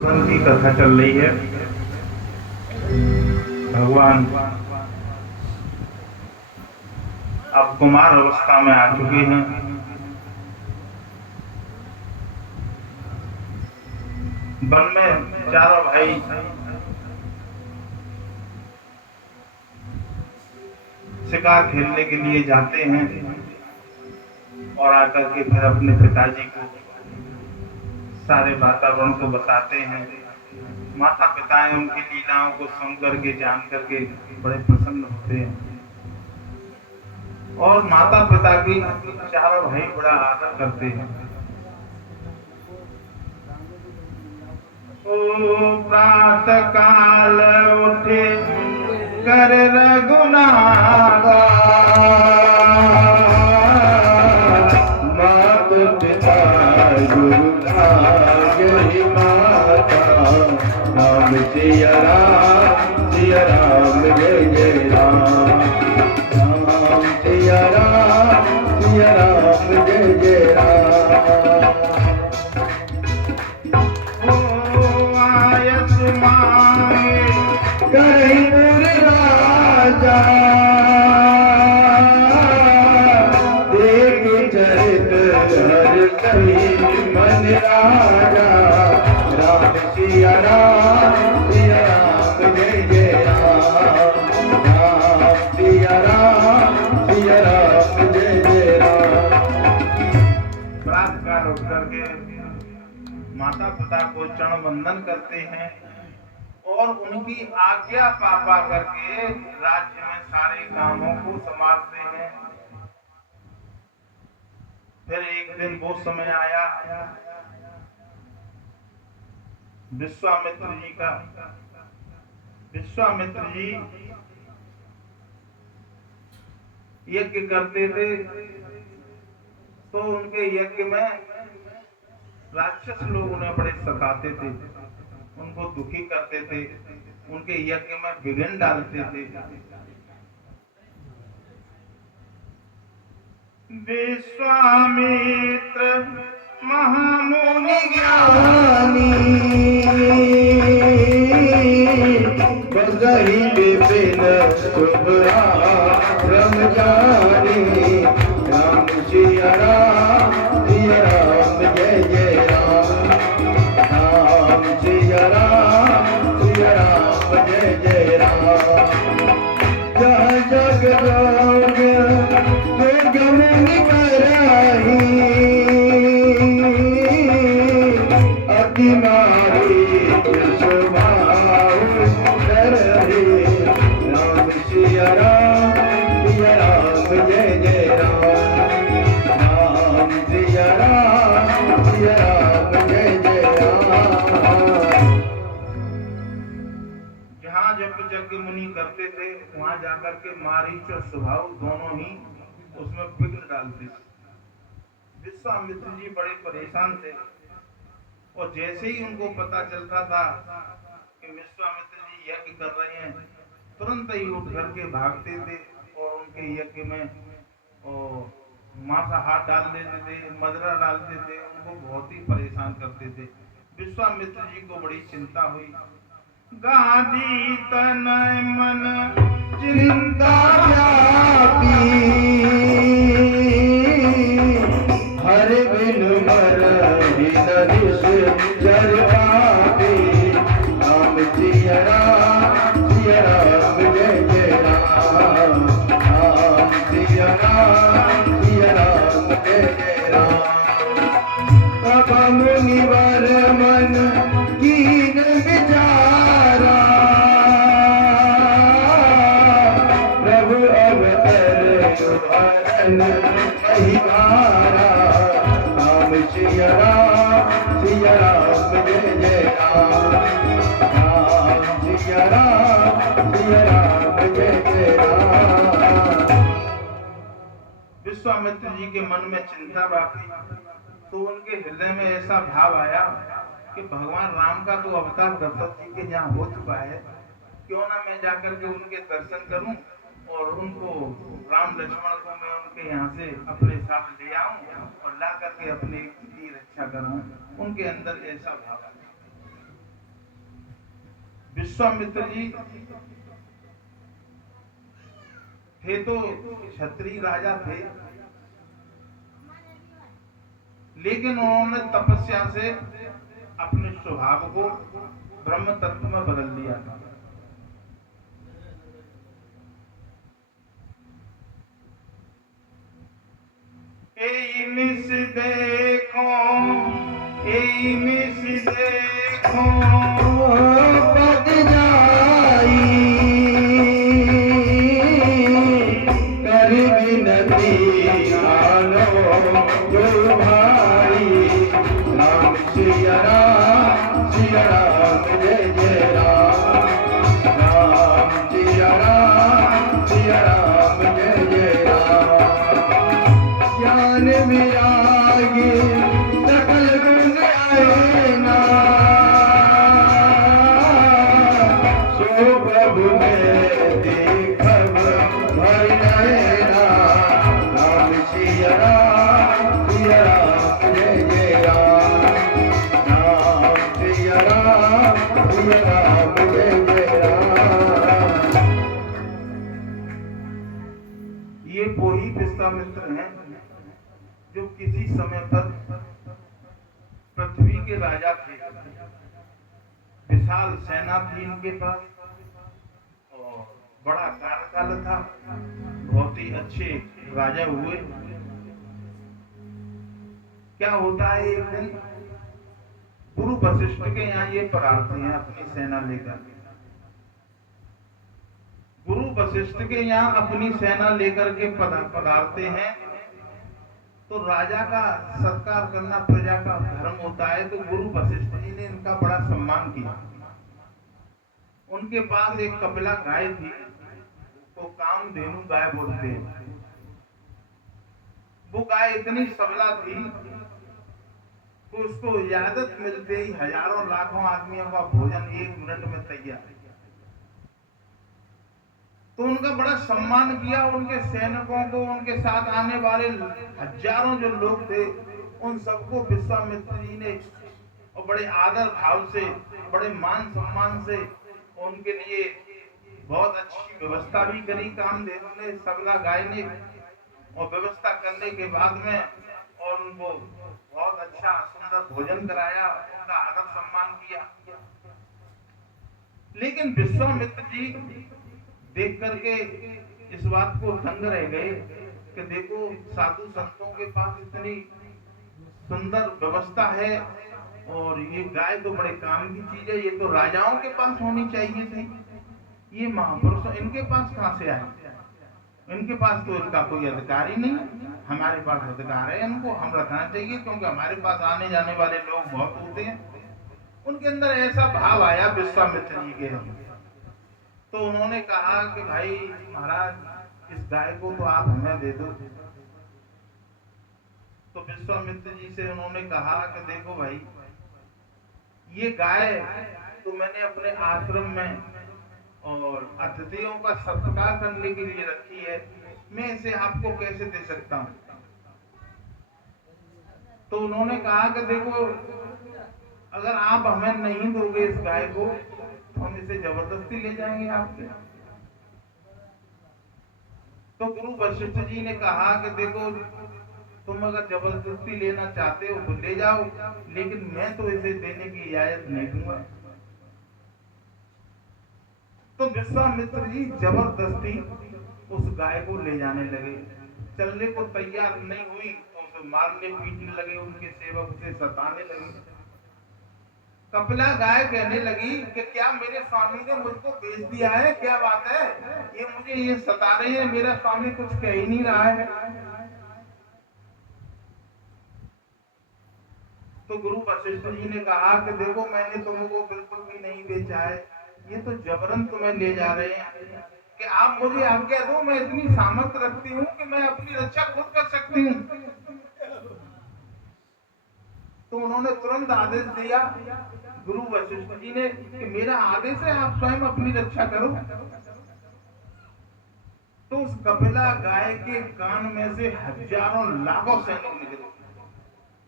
की कथा चल रही है। भगवान अब कुमार अवस्था में आ चुके हैं। वन में चारों भाई शिकार खेलने के लिए जाते हैं और आकर के फिर अपने पिताजी को सारे वातावरण को बताते हैं। माता पिता उनकी लीलाओं को सुन करके जान करके बड़े प्रसन्न होते हैं और माता पिता की चारों भाई बड़ा आदर करते हैं। ओ प्रातः काल उठे कर रघुनाथा, मात पिता गुरु भाग्य माता, राम सिया राम जय जय राम, राम सिया राम जय जय राम। राजा देख चरित हर कही मन राजा, राम सिया राम जय जय राम, राम सिया राम जय जय राम। प्रातःकाल उठ करके माता पिता को चरण वंदन करते हैं और उनकी आज्ञा पा करके राज्य में सारे कामों को संभालते हैं। फिर एक दिन वो समय आया विश्वामित्र जी का। विश्वामित्र जी यज्ञ करते थे तो उनके यज्ञ में राक्षस लोग उन्हें बड़े सताते थे, उनको दुखी करते थे, उनके यज्ञ में विघ्न डालते थे। विश्वामित्र महामुनि ज्ञानी, बगही विपिन शुभ राम जानी, राम सिया राम जय जय राम, राम सिया राम जय जय राम। जय जग राम गमन कराही, अति नारी स्वभाव करही, राम सिया राम जय जय राम, राम सिया राम जय जय राम। जहाँ जब यज्ञ मुनि करते थे वहां जाकर के मारीच और स्वभाव दोनों ही उसमें विघ्न डालते थे। विश्वामित्र जी बड़े परेशान थे और जैसे ही उनको पता चलता था कि विश्वामित्र जी यज्ञ कर रहे हैं, तुरंत ही उठ करके भागते थे और उनके यज्ञ में मांसाहार डाल देते थे, मदरा डालते थे, उनको बहुत ही परेशान करते थे। विश्वामित्र जी को बड़ी चिंता हुई। गादी तनय मन चिंता व्यापी, हर बिन मर हिदनिस जर पापी, राम सिया राम जय जय राम, राम सिया राम जय जय राम। तब मुनिवर मन कीन विचारा, प्रभु अवतर हरन कही भारा, राम सिया राम जय जय राम, राम सिया राम जय जय राम। विश्वामित्र जी के मन में चिंता बाकी तो उनके हृदय में ऐसा भाव आया कि भगवान राम का तो अवतार दशरथ जी के यहाँ हो चुका है, क्यों ना मैं जाकर के उनके दर्शन करूं और उनको राम लक्ष्मण को मैं उनके यहाँ से अपने साथ ले आऊं और ला करके अपने की रक्षा कराऊं। उनके अंदर ऐसा भाव आया। विश्वामित्र जी थे तो क्षत्रिय राजा थे, लेकिन उन्होंने तपस्या से अपने स्वभाव को ब्रह्म तत्व में बदल दिया था। मिस देखो, मिस देखो पद जाई कर विनती आलो जो भाई। राम सिया राम जय जय राम। राम सिया राम जय जय राम। ज्ञान विरागी सकल गुण आए ना, सो प्रभु में देखब भय नैना। राम सिया राम जय जय राम। राम सिया राम जय जय राम। ये वही विश्वामित्र हैं जो किसी समय पर पृथ्वी के राजा थे। विशाल सेना थी इनके पास और बड़ा कार्यकाल था। बहुत ही अच्छे राजा हुए। क्या होता है, एक दिन गुरु वशिष्ठ के यहाँ ये पधारते हैं अपनी सेना लेकर। गुरु वशिष्ठ के यहाँ अपनी सेना लेकर के पधारते हैं तो राजा का सत्कार करना प्रजा का धर्म होता है। तो गुरु वशिष्ठ जी ने इनका बड़ा सम्मान किया। उनके पास एक कपिला गाय थी, तो कामधेनु गाय बोलते हैं। वो गाय इतनी सबला थी तो उसको इजाजत मिलते ही हजारों लाखों आदमियों का भोजन 1 मिनट में तैयार। तो उनका बड़ा सम्मान किया। उनके सैनिकों को, उनके साथ आने वाले हजारों जो लोग थे, उन सबको विश्वामित्र जी ने और बड़े आदर भाव से, बड़े मान सम्मान से उनके लिए बहुत अच्छी व्यवस्था भी करी कामधेनु ने, सबला गाय ने। और व्यवस्था करने के बाद में और उनको बहुत अच्छा सुंदर भोजन कराया, उनका आदर सम्मान किया। लेकिन विश्वामित्र जी देख करके इस बात को दंग रह गए कि देखो, साधु संतों के पास इतनी सुंदर व्यवस्था है और ये गाय तो बड़े काम की चीज है, ये तो राजाओं के पास होनी चाहिए थी। ये महापुरुष इनके पास कहां से आए? इनके पास तो इनका कोई अधिकार ही नहीं। हमारे पास अधिकार है, इनको हम रखना चाहिए, क्योंकि हमारे पास आने जाने वाले लोग बहुत होते हैं। उनके अंदर ऐसा भाव आया विश्वामित्र जी के। तो उन्होंने कहा कि भाई महाराज, इस गाय को तो आप हमें दे दो। तो विश्वामित्र जी से उन्होंने कहा कि देखो भाई, ये गाय तो मैंने अपने आश्रम में और अतिथियों का सत्कार करने के लिए रखी है, मैं इसे आपको कैसे दे सकता हूं? तो उन्होंने कहा कि देखो, अगर आप हमें नहीं दोगे इस गाय को, हम इसे जबरदस्ती ले जाएंगे आपके। तो गुरु वशिष्ठ जी ने कहा कि देखो, तुम अगर जबरदस्ती लेना चाहते हो तो ले जाओ, लेकिन मैं तो इसे देने की इजाजत नहीं दूंगा। तो विश्वामित्र जी जबरदस्ती उस गाय को ले जाने लगे। चलने को तैयार नहीं हुई तो उसे मारने पीटने लगे, उनके सेवक उसे सताने लगे। कपिला गाय कहने लगी कि क्या मेरे स्वामी ने मुझको बेच दिया है? क्या बात है, ये मुझे ये सता रहे हैं, मेरा स्वामी कुछ कह ही नहीं रहा है। तो गुरु वशिष्ठ जी ने कहा कि देखो, मैंने तुमको बिल्कुल भी नहीं बेचा है, ये तो जबरन तुम्हें ले जा रहे हैं कि आप मुझे आज्ञा दो, मैं इतनी सामर्थ्य रखती हूँ कि मैं अपनी रक्षा खुद कर सकती हूँ। तो उन्होंने तुरंत आदेश दिया गुरु वशिष्ठ जी ने कि मेरा आदेश है, आप स्वयं अपनी रक्षा करो। तो उस कपिला गाय के कान में से हजारों लाखों सैनिक निकले।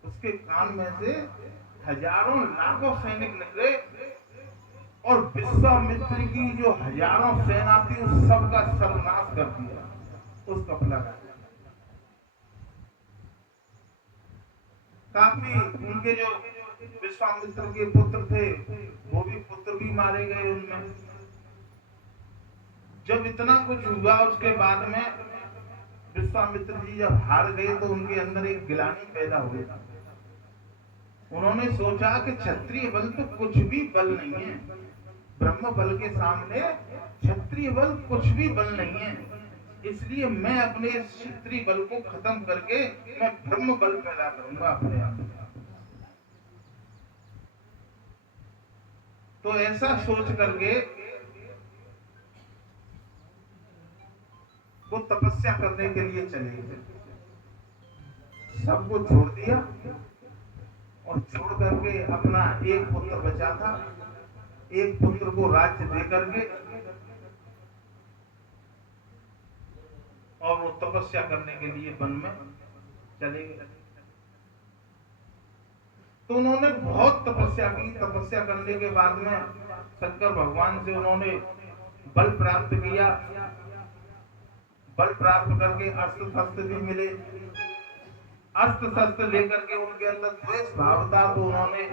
उसके कान में से हजारों लाखों सैनिक निकले और विश्वामित्र की जो हजारों सेना थी उस सबका सर्वनाश कर दिया उस कपला का। काफी उनके जो विश्वामित्र के पुत्र थे वो भी पुत्र भी मारे गए उनमें। जब इतना कुछ हुआ उसके बाद में विश्वामित्र जी जब हार गए तो उनके अंदर एक गिलानी पैदा हुई। उन्होंने सोचा कि क्षत्रिय बल तो कुछ भी बल नहीं है, ब्रह्म बल के सामने क्षत्रिय बल कुछ भी बल नहीं है, इसलिए मैं अपने क्षत्रिय बल को खत्म करके मैं ब्रह्म बल पैदा करूंगा अपने आप। तो ऐसा सोच करके वो तपस्या करने के लिए चले गए। सबको छोड़ दिया और छोड़ करके अपना एक पुत्र बचा था, एक पुत्र को राज्य दे करके और वो तपस्या करने के लिए वन में चले गए। तो उन्होंने बहुत तपस्या की। तपस्या करने के बाद में शंकर भगवान से उन्होंने बल प्राप्त किया। बल प्राप्त करके अस्त्र शस्त्र भी मिले। अस्त्र शस्त्र लेकर के उनके अंदर द्वेष भाव था तो उन्होंने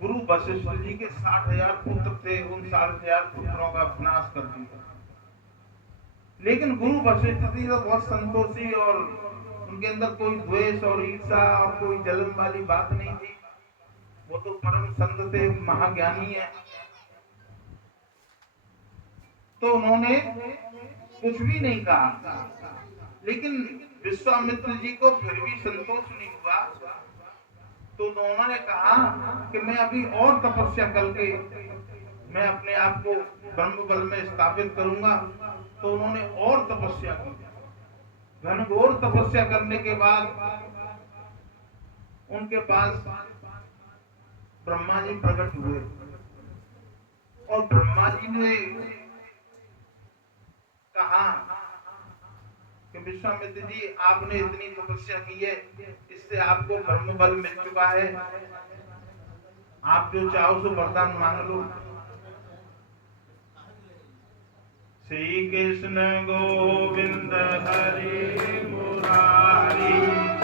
गुरु वशिष्ठ जी के 60,000 पुत्र थे, उन 60,000 पुत्रों का विनाश कर दिया। लेकिन गुरु वशिष्ठ जी तो बहुत संतोषी और उनके अंदर कोई द्वेष और ईर्षा और कोई जलन वाली बात नहीं थी। वो तो परम संत थे, महाज्ञानी है। तो उन्होंने कुछ भी नहीं कहा। लेकिन विश्वामित्र जी को फिर भी संतोष नहीं हुआ तो उन्होंने कहा कि मैं अभी और तपस्या करके मैं अपने आप को ब्रह्म बल में स्थापित करूंगा। तो उन्होंने और तपस्या की। घनघोर तपस्या करने के बाद उनके पास ब्रह्मा जी प्रकट हुए और ब्रह्मा जी ने कहा कि विश्वामित्र जी आपने इतनी तपस्या की है, इससे आपको ब्रह्म बल मिल चुका है, आप जो चाहो सो वरदान मांग लो। श्री कृष्ण गोविंद हरि मुरारी,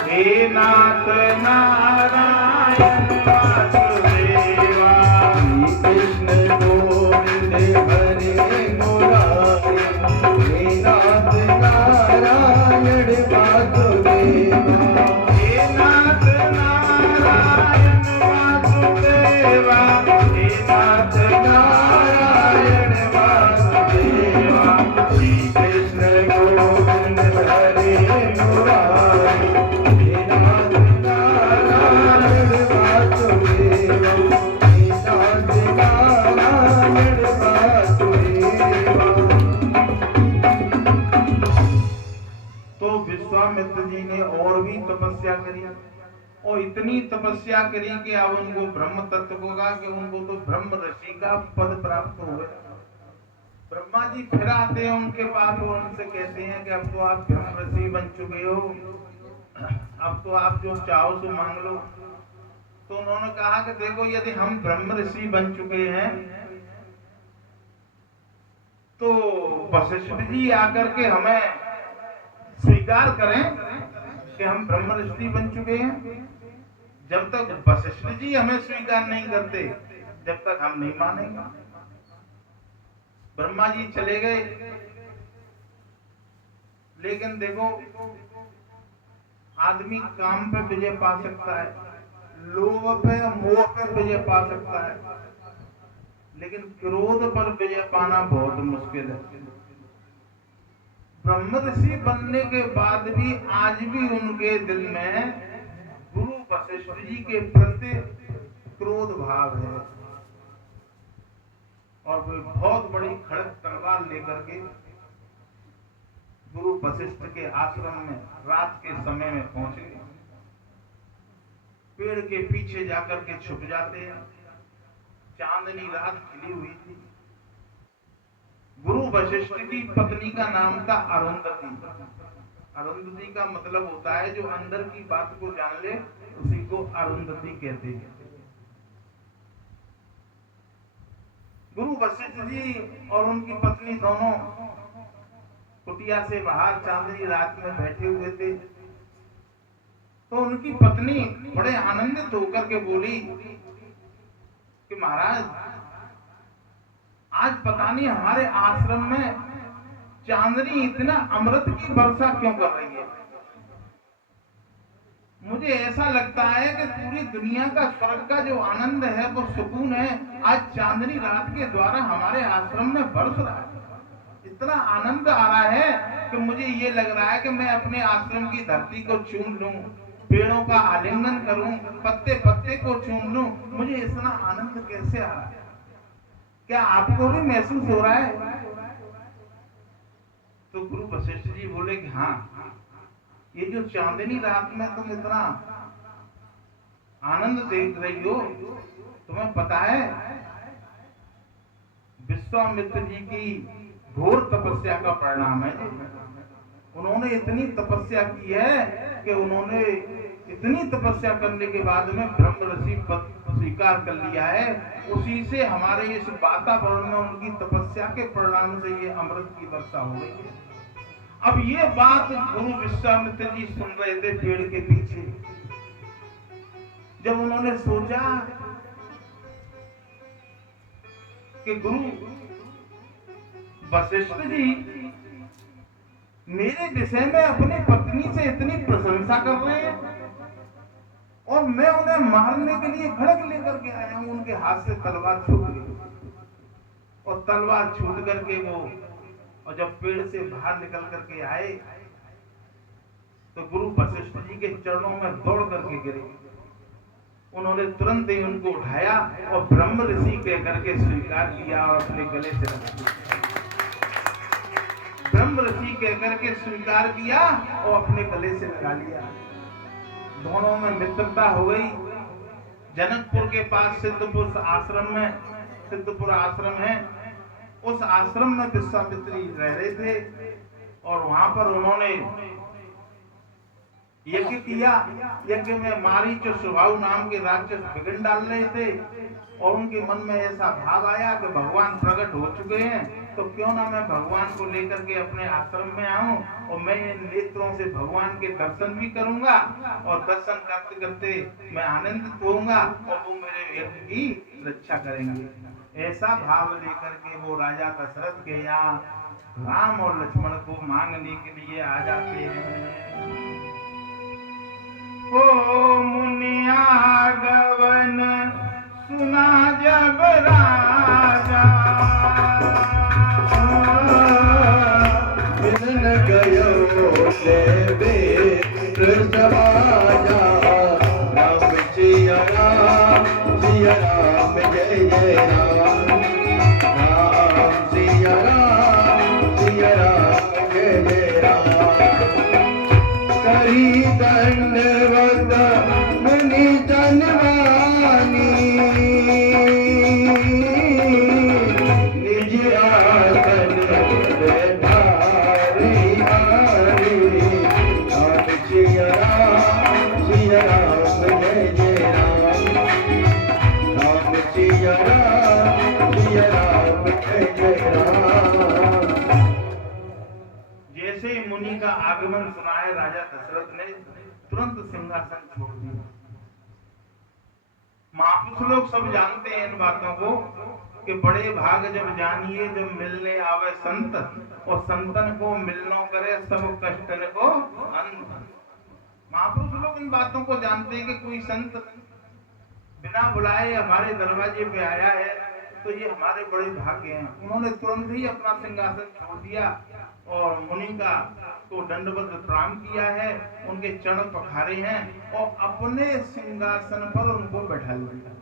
हे नाथ नारायण वासुदेवा। श्री कृष्ण गोविंद हरे मुरारी, हे नाथ नारायण वासुदेवा। हे नाथ नारायण वासुदेवा, हे नाथ नारायण वासुदेवा। श्री कृष्ण गोविंद हरे मुरारी, हे नाथ नारायण वासुदेवा। हे नाथ नारायण वासुदेवा। तो विश्वामित्र जी ने और भी तपस्या करी और इतनी तपस्या करी कि अब उनको ब्रह्म तत्व होगा कि उनको तो ब्रह्म ऋषि का पद प्राप्त हो गया। ब्रह्मा जी फिर आते हैं उनके पास और उनसे कहते हैं कि अब तो आप ब्रह्म ऋषि बन चुके हो, अब तो आप जो चाहो सो मांग लो। तो उन्होंने कहा कि देखो यदि हम ब्रह्म ऋषि बन चुके हैं तो वशिष्ठ जी आकर के हमें स्वीकार करें कि हम ब्रह्म ऋषि बन चुके हैं। जब तक वशिष्ठ जी हमें स्वीकार नहीं करते जब तक हम नहीं मानेंगे। ब्रह्मा जी चले गए। लेकिन देखो आदमी काम पे विजय पा सकता है, लोभ पे मोह पे विजय पा सकता है, लेकिन क्रोध पर विजय पाना बहुत मुश्किल है। ब्रह्म ऋषि बनने के बाद भी आज भी उनके दिल में गुरु वशिष्ठ जी के प्रति क्रोध भाव है और वे बहुत बड़ी खड़क तलवार लेकर के गुरु वशिष्ठ के आश्रम में रात के समय में पहुंचे। पेड़ के पीछे जाकर के छुप जाते हैं। चांदनी रात खिली हुई थी। गुरु वशिष्ठ की पत्नी का नाम था अरुंधति। अरुंधति का मतलब होता है जो अंदर की बात को जान ले उसी को अरुंधति कहते हैं। गुरु वशिष्ठ जी और उनकी पत्नी दोनों कुटिया से बाहर चांदनी रात में बैठे हुए थे। तो उनकी पत्नी बड़े आनंदित होकर के बोली कि महाराज, आज पता नहीं हमारे आश्रम में चांदनी इतना अमृत की वर्षा क्यों कर रही है। मुझे ऐसा लगता है कि पूरी दुनिया का स्वर्ग का जो आनंद है, वो सुकून है, आज चांदनी रात के द्वारा हमारे आश्रम में बरस रहा है। इतना आनंद आ रहा है कि मुझे ये लग रहा है कि मैं अपने आश्रम की धरती को चूम लूं, पेड़ों का आलिंगन करूं, पत्ते पत्ते को चूम लूं। मुझे इतना आनंद कैसे आ रहा है? क्या आपको भी महसूस हो रहा है? तो गुरु वशिष्ठ जी बोले कि हाँ, ये जो चांदनी रात में तुम इतना आनंद देख रही हो, तुम्हें पता है विश्वामित्र जी की घोर तपस्या का परिणाम है। उन्होंने इतनी तपस्या की है कि उन्होंने इतनी तपस्या करने के बाद में ब्रह्म ऋषि पद स्वीकार कर लिया है। उसी से हमारे इस वातावरण में उनकी तपस्या के परिणाम से ये अमृत की वर्षा हो रही है। अब ये बात गुरु विश्वामित्र जी सुन रहे थे पेड़ के पीछे। जब उन्होंने सोचा कि गुरु वशिष्ठ जी मेरे विषय में अपनी पत्नी से इतनी प्रशंसा कर रहे हैं और मैं उन्हें मारने के लिए खड़ग लेकर के आया हूं, उनके हाथ से तलवार छूट गई और तलवार छूट करके वो, और जब पेड़ से बाहर निकल करके आए तो गुरु वशिष्ठ जी के चरणों में दौड़ करके गिरे। उन्होंने तुरंत ही उनको उठाया और ब्रह्म ऋषि कह करके स्वीकार किया और अपने गले से रख दिया। ब्रह्म ऋषि कह करके स्वीकार किया और अपने गले से लगा लिया। दोनों में मित्रता हो गई। जनकपुर के पास सिद्धपुर आश्रम में, सिद्धपुर आश्रम है, उस आश्रम में विश्वामित्र जी रह रहे थे और वहां पर उन्होंने यज्ञ किया। यज्ञ में मारीच और सुबाहु नाम के राक्षस विघ्न डाल रहे थे और उनके मन में ऐसा भाव आया कि भगवान प्रकट हो चुके हैं, तो क्यों ना मैं भगवान को लेकर के अपने आश्रम में आऊं और मैं इन नेत्रों से भगवान के दर्शन भी करूंगा और दर्शन करते करते मैं आनंदित होऊंगा और वो मेरे यज्ञ की रक्षा करेंगे। ऐसा भाव लेकर के वो राजा दशरथ के यहाँ राम और लक्ष्मण को मांगने के लिए आ जाते हैं। ओ मुनिया गवन सुना जब राजा, बिन गयो देवे समाजा, राम सिया राम जय जय राम, राम सिया राम जय जय राम। करी दंडवत मुनि जनवानी, निज आसन बैठारी हारी, राम सिया राम जय जय राम, राम सिया राम जय जय राम। जैसे ही मुनि का आगमन सुना है, राजा दशरथ ने तुरंत सिंहासन छोड़ दिया। महापुरुष लोग सब जानते हैं इन बातों को कि बड़े भाग जब जानिए जब मिलने आवे संत, और संतन को मिलनो करे सब कष्टन को अंत। महापुरुष लोग इन बातों को जानते हैं कि कोई संत बिना बुलाए हमारे दरवाजे पे आया है तो ये हमारे बड़े भाग्य हैं। उन्होंने तुरंत ही अपना सिंहासन छोड़ दिया और मुनि का को दंडवत प्रणाम किया है, उनके चरण पखारे हैं और अपने सिंहासन पर उनको बैठा लिया।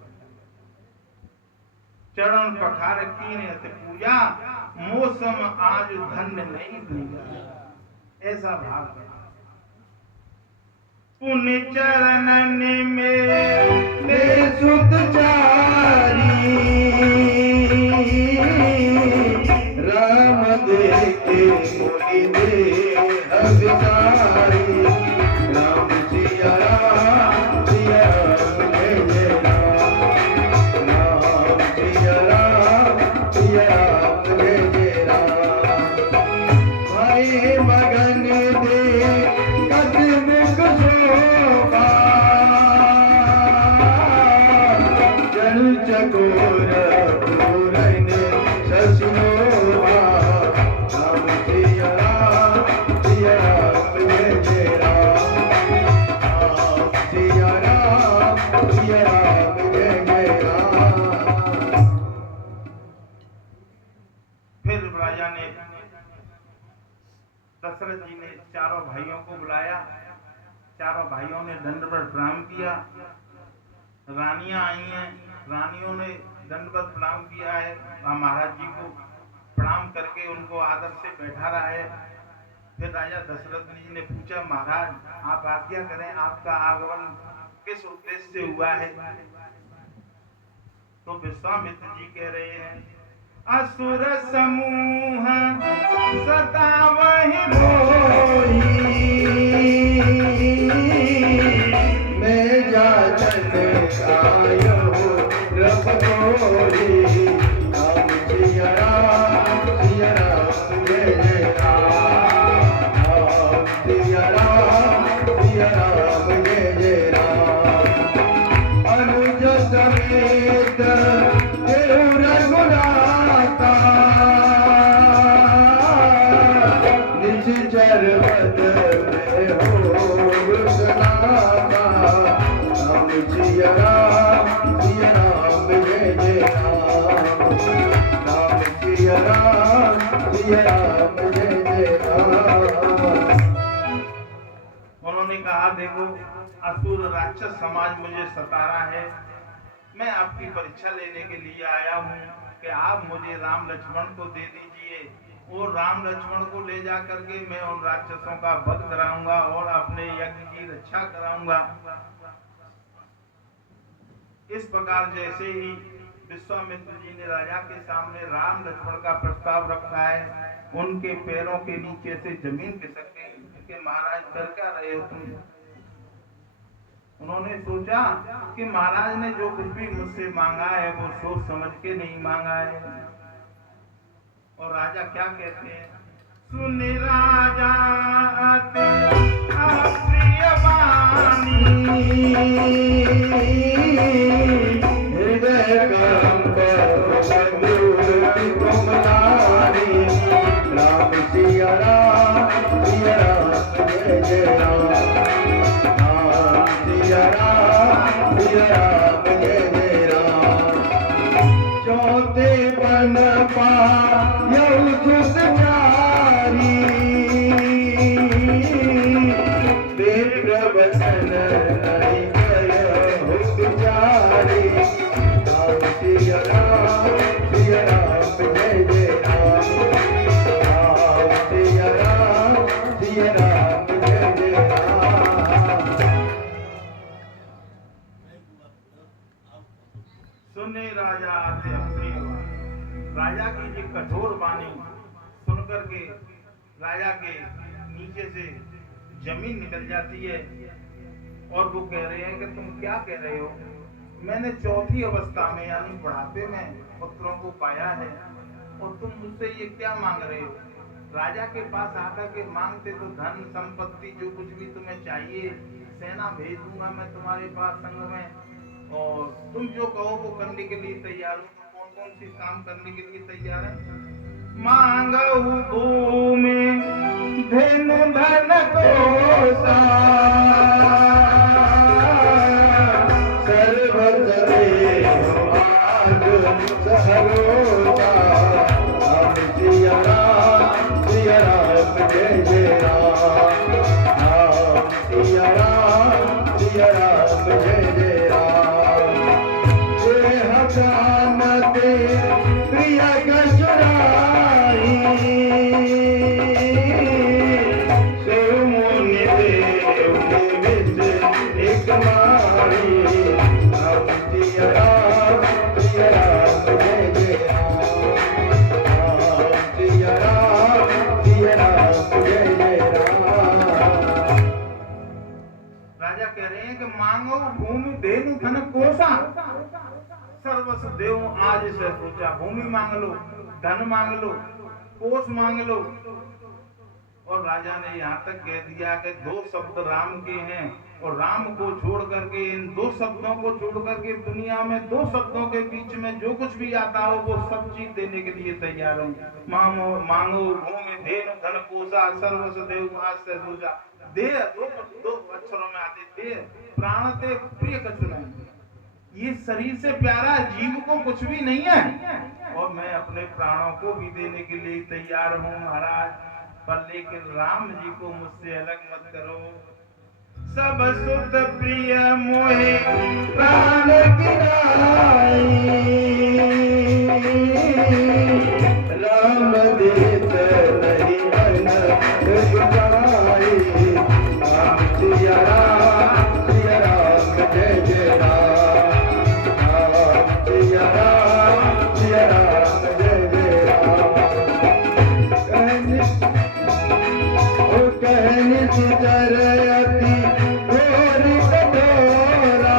चरण पखार कीने ते पूजा, मौसम आज धन्य नहीं दूजा। ऐसा भाव है। पुण्य चरणन में सुत चारी, राम देखे मुनि दे अविचारी, राम सिया राम जय जय राम, राम सिया राम दशरथ जी ने चारों भाइयों को बुलाया। चारों भाइयों ने दंडवत प्रणाम किया। रानियां आई हैं, रानियों ने दंडवत प्रणाम किया है। महाराज जी को प्रणाम करके उनको आदर से बैठा रहा है। फिर राजा दशरथ जी ने पूछा, महाराज आप आज्ञा करें, आपका आगमन किस उद्देश्य से हुआ है? तो विश्वामित्र जी कह रहे हैं, असुर समूह सतावहि होई मैं जाचन आयो रब तोरी राम सिया राम जय जय राम सिया राम जय जय राम अनुज समेत देव रघुनाथा निज चरवत में हो वृषनाथा राम सिया राम जय जय राम राम सिया राम जय जय राम। उन्होंने कहा, देखो असुर राक्षस समाज मुझे सता रहा है। मैं आपकी परीक्षा लेने के लिए आया हूँ कि आप मुझे राम लक्ष्मण को दे दीजिए और राम लक्ष्मण को ले जा करके मैं उन राक्षसों का वध कराऊंगा और अपने यज्ञ की रक्षा कराऊंगा। इस प्रकार जैसे ही विश्वामित्र जी ने राजा के सामने राम लक्ष्मण का प्रस्ताव रखा है, उनके पैरों के नीचे से जमीन खिसक गई कि महाराज कर क्या रहे हो तुम? उन्होंने सोचा कि महाराज ने जो कुछ भी मुझसे मांगा है वो सोच समझ के नहीं मांगा है। और राजा क्या कहते हैं, सुन राजा अति अप्रिय वाणी हृदय कंप मूर्ति कमलानी राम सिया राम जय जय राम राम सिया राम जय जय राम चौथे बन पायौ सुत चारी विप्र वचन नहीं कयहु बिचारी राम सिया राम जय जय राम राम सिया राम जय जय राम। सुने राजा अति अप्रिय वाणी। राजा की ये कठोर वाणी सुनकर के राजा के नीचे से जमीन निकल जाती है और वो कह रहे हैं कि तुम क्या कह रहे हो? मैंने चौथी अवस्था में यानी बुढ़ापे में पुत्रों को पाया है और तुम मुझसे ये क्या मांग रहे हो? राजा के पास आकर के मांगते तो धन संपत्ति जो कुछ भी तुम्हें चाहिए, सेना भेज दूंगा मैं तुम्हारे पास संग में, और तुम जो कहो वो करने के लिए तैयार हूँ। तो कौन कौन सी काम करने के लिए तैयार है? मांगहु भूमि धेनु धन कोसा सहरोसा राम सिया राम जय जय राम राम सिया राम जय जय राम देह प्राण दे प्रिय कचुराई सो मुनि देव निमित एक मारी राम सिया राम जय जय राम राम सिया राम जय जय राम। राजा कह रहे हैं कि मांगो भूमि धेनु धन कोसा सर्वस्व देव। आज से सोचा भूमि मांग लो, धन मांग लो, कोष मांग लो। और राजा ने यहाँ तक कह दिया कि दो शब्द राम के हैं और राम को छोड़ करके, इन दो शब्दों को छोड़ करके दुनिया में दो शब्दों के बीच में जो कुछ भी आता हो वो सब चीज देने के लिए तैयार हूँ। मांगो भूमि धेनु धन कोसा सर्वस्व देव आज से सोचा। देह दो अक्षरों में आते, देह प्राण ते प्रिय कछु नहीं। ये शरीर से प्यारा जीव को कुछ भी नहीं है और मैं अपने प्राणों को भी देने के लिए तैयार हूँ महाराज। पर लेकिन राम जी को मुझसे अलग मत करो। सब सुत प्रिय मोहे प्राण गिराई, राम देत नहीं अनक जुटाई। राम सिया राम जय जय राम। राम सिया राम जय जय राम। कहनि सुधर अति घोर कठोरा,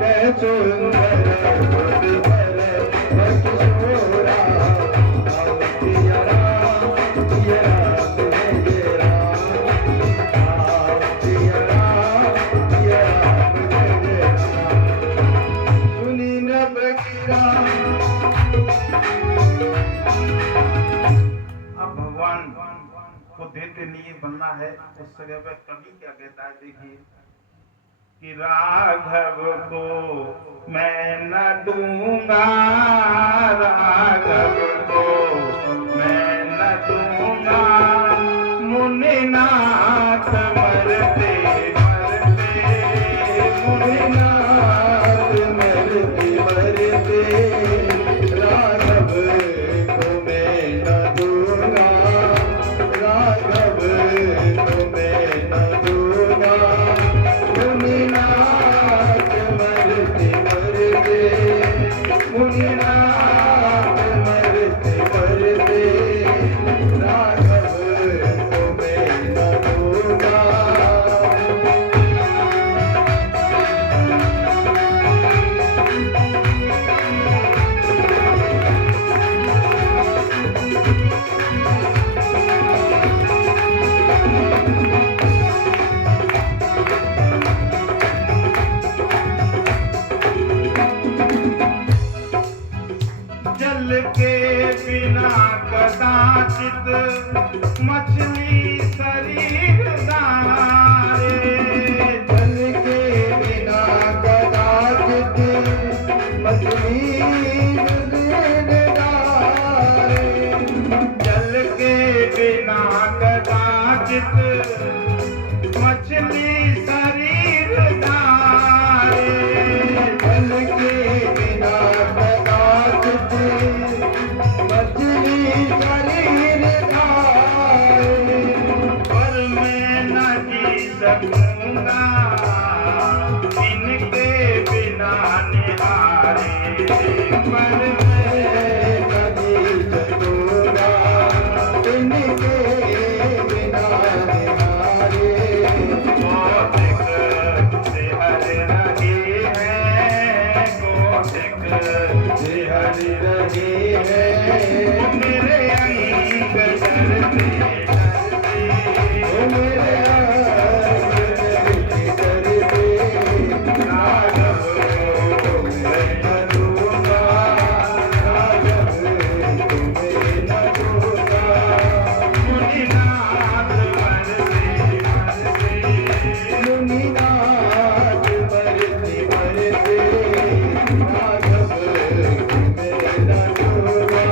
कह सुंदर सुध भर बछोरा। राम सिया राम जय जय राम। राम सिया राम जय जय राम। सुनी न बकीरा। अब भगवान को देते लिए बनना है। उस जगह पे कवि क्या कहता है, देखिए कि राघव को मैं न दूंगा, राघव को मैं न दूंगा, मुनिनाथ मरते मरते, मुनिनाथ मरते मरते। राघव को मैं न दूंगा, राघव को मैं न दूंगा, मुनिनाथ मरते मरते, मुनिनाथ मरते मरते। राघव को मैं न दूंगा। जल के बिना कदाचित मछली शरीर दारे, जल के बिना कदाचित मछली डारे। जल के बिना कदाचित मछली शरीर दारे, जल के बिना कदाचित मछली शरीर डारे। पर मैं न जी सकूंगा इनके बिना निहारे, पर मैं नहीं सकूंगा इनके बिना निहारे। कौशिक से हर रही है, कौशिक से हर रही है मेरे अंग डरते डरते, मेरे अंग डरते। राघव को मैं न दूंगा, राघव को मैं न दूंगा। मुनिनाथ मरते मरते, मुनिनाथ मरते मरते। राघव को मैं न दूंगा।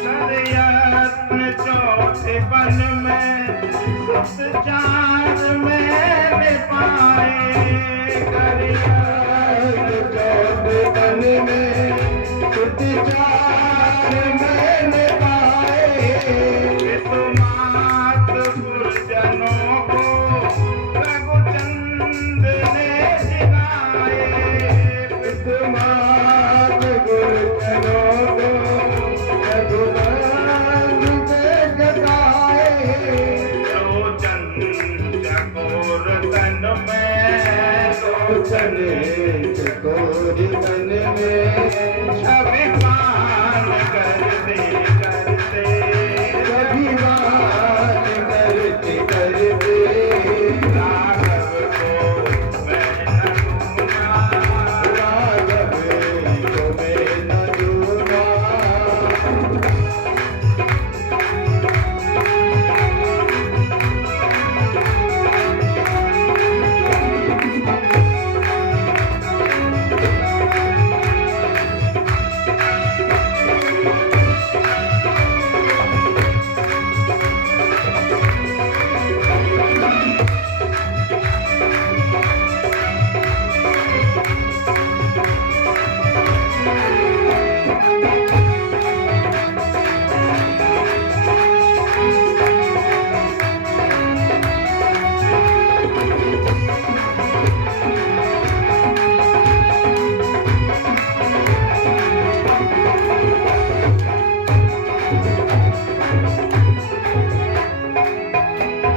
सरयत्न चौथे बन में सत चार मैंने पाए, चौबन में खुद चार मैंने पाए। मात गुरजनों को रघुचंद ने जिलाए, मात गुरजनों को रघुबंध जगाए। लोचन चकोर तन में तन चकोर तन में अभिमान करते करते अभिमान करते करते राघव को मैं न दूंगा। राघव को मैं न दूंगा।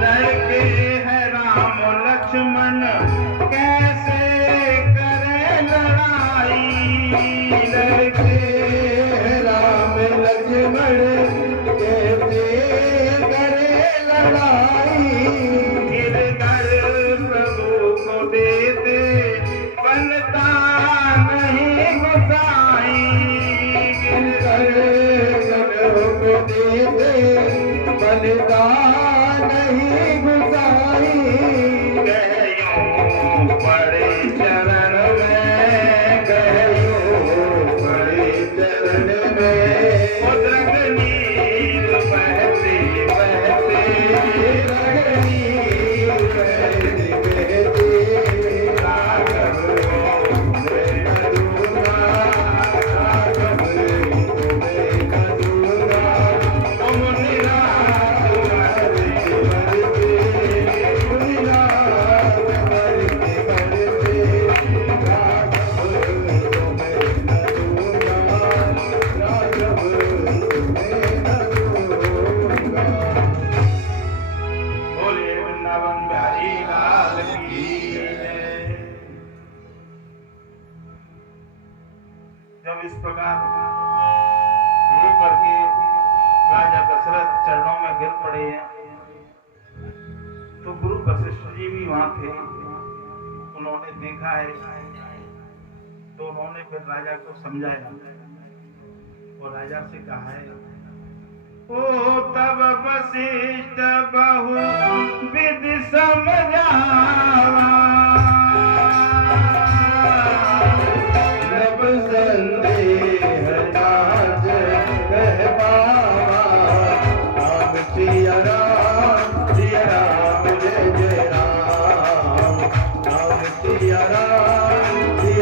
लड़के हैं राम लक्ष्मण कैसे करें लड़ाई। लड़के राम लक्ष्मण कैसे करे लड़ाई। गिरधर प्रभु को देते बनता नहीं गुसाई। को देते बलिदा नहीं गुसाई। गयों पड़े चरण में गयो बड़े चरण में उद्रक नीर बहते बहते रगनी बहती बहती राघव को मैं न दूंगा। राघव को मैं न दूंगा। मुनि रात मरते बोले वृंदावन बिहारी लाल की जय। जब इस प्रकार रो करके राजा दशरथ चरणों में गिर पड़े हैं तो गुरु वशिष्ठ जी भी वहां थे। उन्होंने देखा है तो उन्होंने फिर राजा को समझाया और राजा से कहा है ओ तब वशिष्ठ बहु विधि समझावा। जब संदेह जाच कह पावा। राम सिया राम जय जय राम। राम सिया राम जय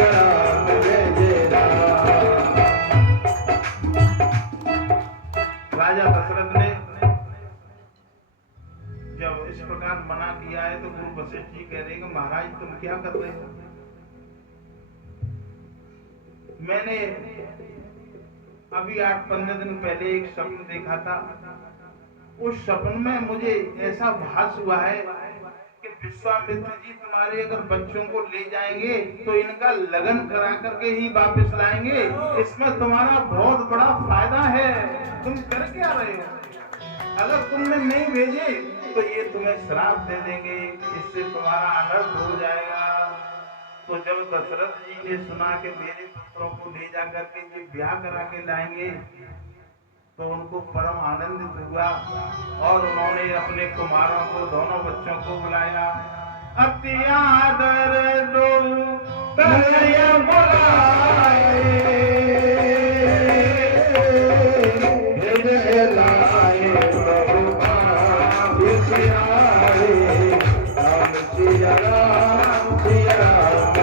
जय राम। राजा दशरथ ने जब इस प्रकार मना किया है तो गुरु वशिष्ठ जी कह रहे हैं कि महाराज तुम क्या कर रहे हो। मैंने अभी 8-15 दिन पहले एक स्वप्न देखा था। उस स्वप्न में मुझे ऐसा भास हुआ है कि विश्वामित्र जी तुम्हारे अगर बच्चों को ले जाएंगे तो इनका लगन करा करके ही वापस लाएंगे। इसमें तुम्हारा बहुत बड़ा फायदा है। तुम कर क्या रहे हो। अगर तुमने नहीं भेजे तो ये तुम्हें श्राप दे देंगे। इससे तुम्हारा अनर्थ हो जाएगा। तो जब दशरथ जी ने सुना कि मेरे पुत्रों को ले जा करके ये ब्याह करा के लाएंगे तो उनको परम आनंदित हुआ और उन्होंने अपने कुमारों को दोनों बच्चों को बुलाया। अति आदर दो तनय बुलाए। हृदय लाए प्रभु पाप सियाए। राम सिया राम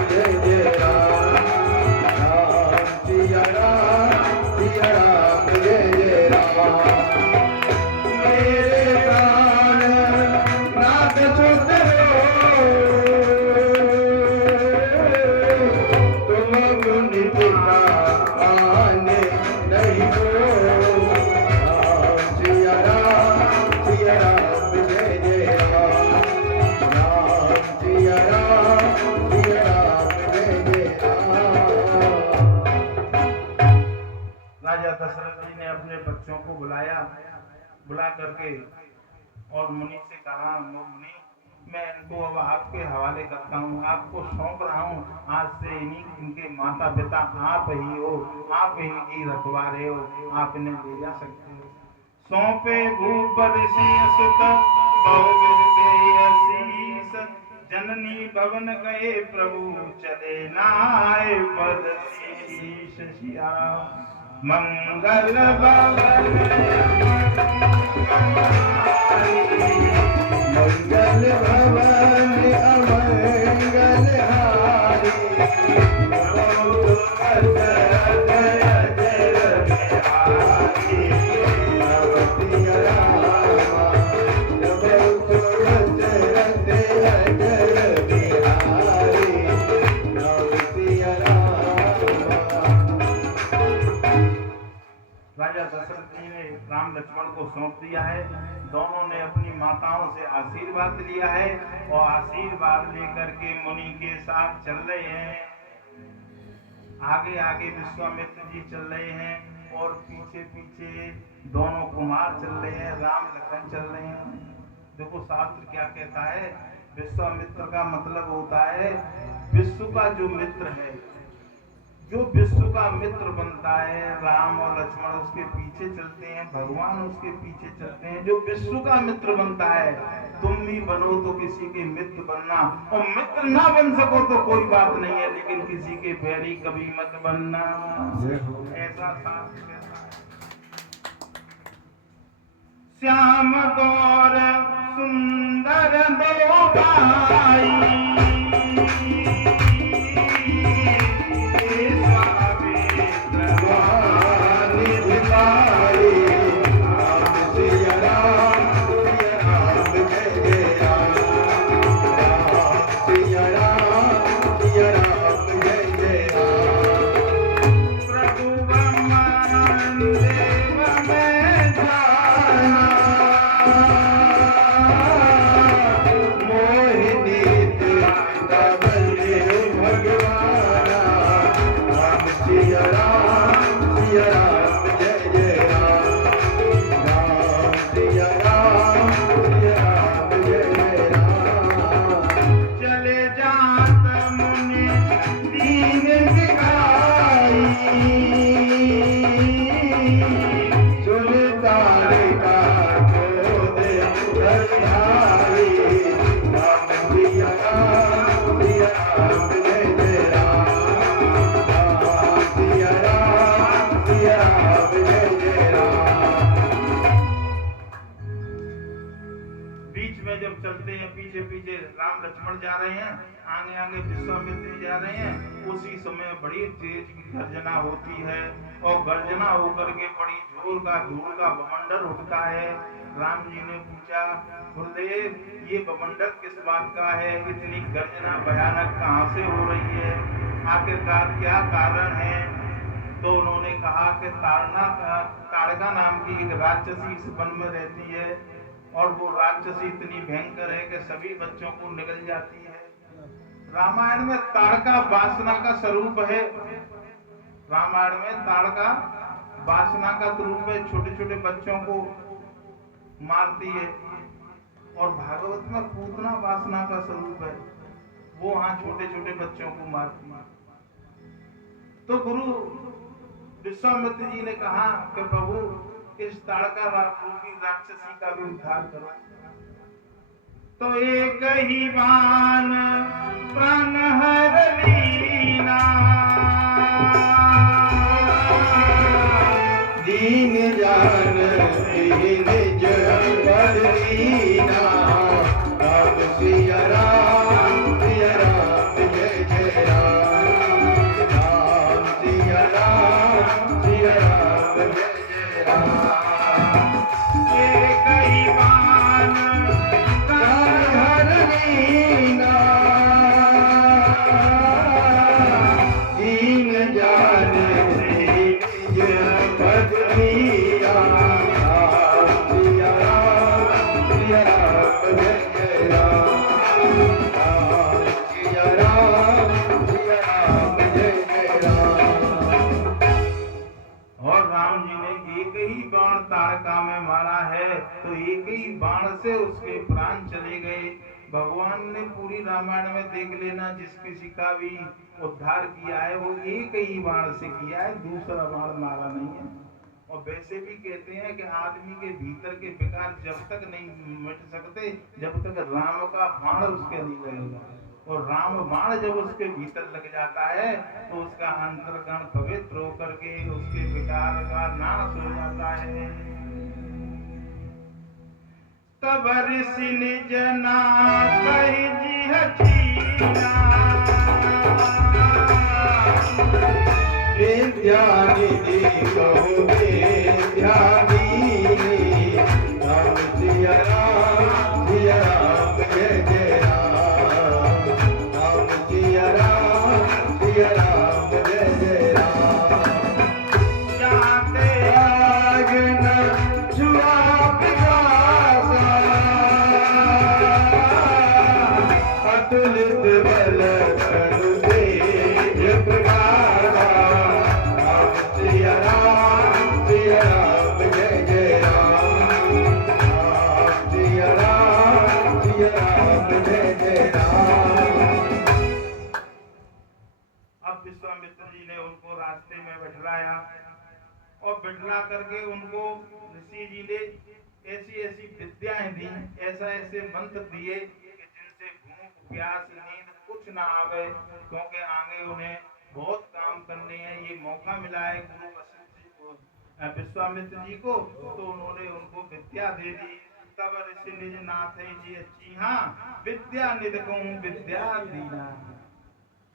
जय जय राम। राम सिया राम जय जय राम। मेरे प्राण नाथ सुत हो। तुम गुण पिता बच्चों को बुलाया, बुला करके और मुनि से कहा, मुनि मैं इनको अब आपके हवाले करता हूँ, आपको सौंप रहा हूँ। आज से इनके माता पिता आप ही हो, आप ही की रखवारे हो, आप इन्हें ले जा सकते हो। सौंपे भूप ऋषि सुत बहुविध देहि आशीष, जननी भवन गए प्रभु चले नाय पद शीश। सिया मंगल भवन मंगल भवन अमंगल हारी, राजा दशरथ जी ने राम लक्ष्मण को सौंप दिया है। दोनों ने अपनी माताओं से आशीर्वाद लिया है और आशीर्वाद लेकर के मुनि के साथ चल रहे हैं। आगे आगे विश्वामित्र जी चल रहे हैं और पीछे पीछे दोनों कुमार चल रहे हैं, राम लखन चल रहे हैं। देखो शास्त्र क्या कहता है, विश्वामित्र का मतलब होता है विश्व का जो मित्र है, जो विश्व का मित्र बनता है। राम और लक्ष्मण उसके पीछे चलते हैं, भगवान उसके पीछे चलते हैं। जो विश्व का मित्र बनता है, तुम भी बनो तो किसी के मित्र बनना, और मित्र ना बन सको तो कोई बात नहीं है, लेकिन किसी के बैरी कभी मत बनना। ऐसा शास्त्र कहता है। श्याम गौर सुंदर दो भाई, जा रहे हैं, आगे आगे विश्वामित्र जा रहे हैं। उसी समय बड़ी तेज गर्जना होती है और गर्जना होकर के बड़ी जोर का धूल का बमंडल उठता है। राम जी ने पूछा, गुरुदेव ये बमंडल किस बात का है, इतनी गर्जना भयानक कहाँ से हो रही है, आखिरकार क्या कारण है? तो उन्होंने कहा कि ताड़का नाम की एक राक्षसी इस वन में रहती है और वो राक्षसी इतनी भयंकर है कि सभी बच्चों को निगल जाती है। रामायण में ताड़का वासना का स्वरूप है। रामायण में ताड़का वासना का स्वरूप है, छोटे छोटे बच्चों को मारती है। और भागवत में पूतना वासना का स्वरूप है, वो वहां छोटे छोटे बच्चों को मारती है। तो गुरु विश्वामित्र जी ने कहा कि प्रभु इस ताड़का रूपी राक्षसी का भी उद्धार करो। तो एक ही बाण प्राण हर लीना, दीन जान दीन जगत लीना, राम सिया राम जय जय राम, राम सिया राम जय जय राम। एक ही बाण प्राण हर लीना, दीन जान दीन जगत लीना, राम सिया राम जय जय राम, राम सिया राम जय जय राम। और राम जी ने एक ही बाण से उसके प्राण चले गए। भगवान ने पूरी रामायण में देख लेना, जिस किसी का भी उद्धार किया है वो एक ही बाण से किया है, दूसरा बाण मारा नहीं है। और वैसे भी कहते हैं कि आदमी के भीतर के विकार जब तक नहीं मिट सकते जब तक राम का बाण उसके नहीं लगेगा। और राम बाण जब उसके भीतर लग जाता है तो उसका अंतर्गण पवित्र होकर के उसके विकार का नाश हो जाता है। तब ऋषि निज नाथ जिह चीना, विद्यानिधि कहु विद्यादीनी, राम सिया राम जय जय राम, राम सिया राम जय जय राम। जाते आग न छुआ पिपासा, अतुलित बल तनु तेज प्रगाढ़ा, राम सिया राम जय जय राम, राम सिया राम जय जय राम। अब विश्वामित्र जी ने उनको रास्ते में बैठाया और बैठा करके उनको ऋषि जी ने ऐसी ऐसी विद्याएं दी, ऐसा ऐसे मंत्र दिए कि जिनसे भूख प्यास नींद कुछ ना आवे, क्योंकि आगे उन्हें बहुत काम करने हैं। ये मौका मिला है गुरु वशिष्ठ जी को, विश्वामित्र जी को, तो उन्होंने उनको विद्या दे दी। तब ऋषि निज नाथ जी अच्छी, हाँ विद्या निध कहूं विद्या दीना,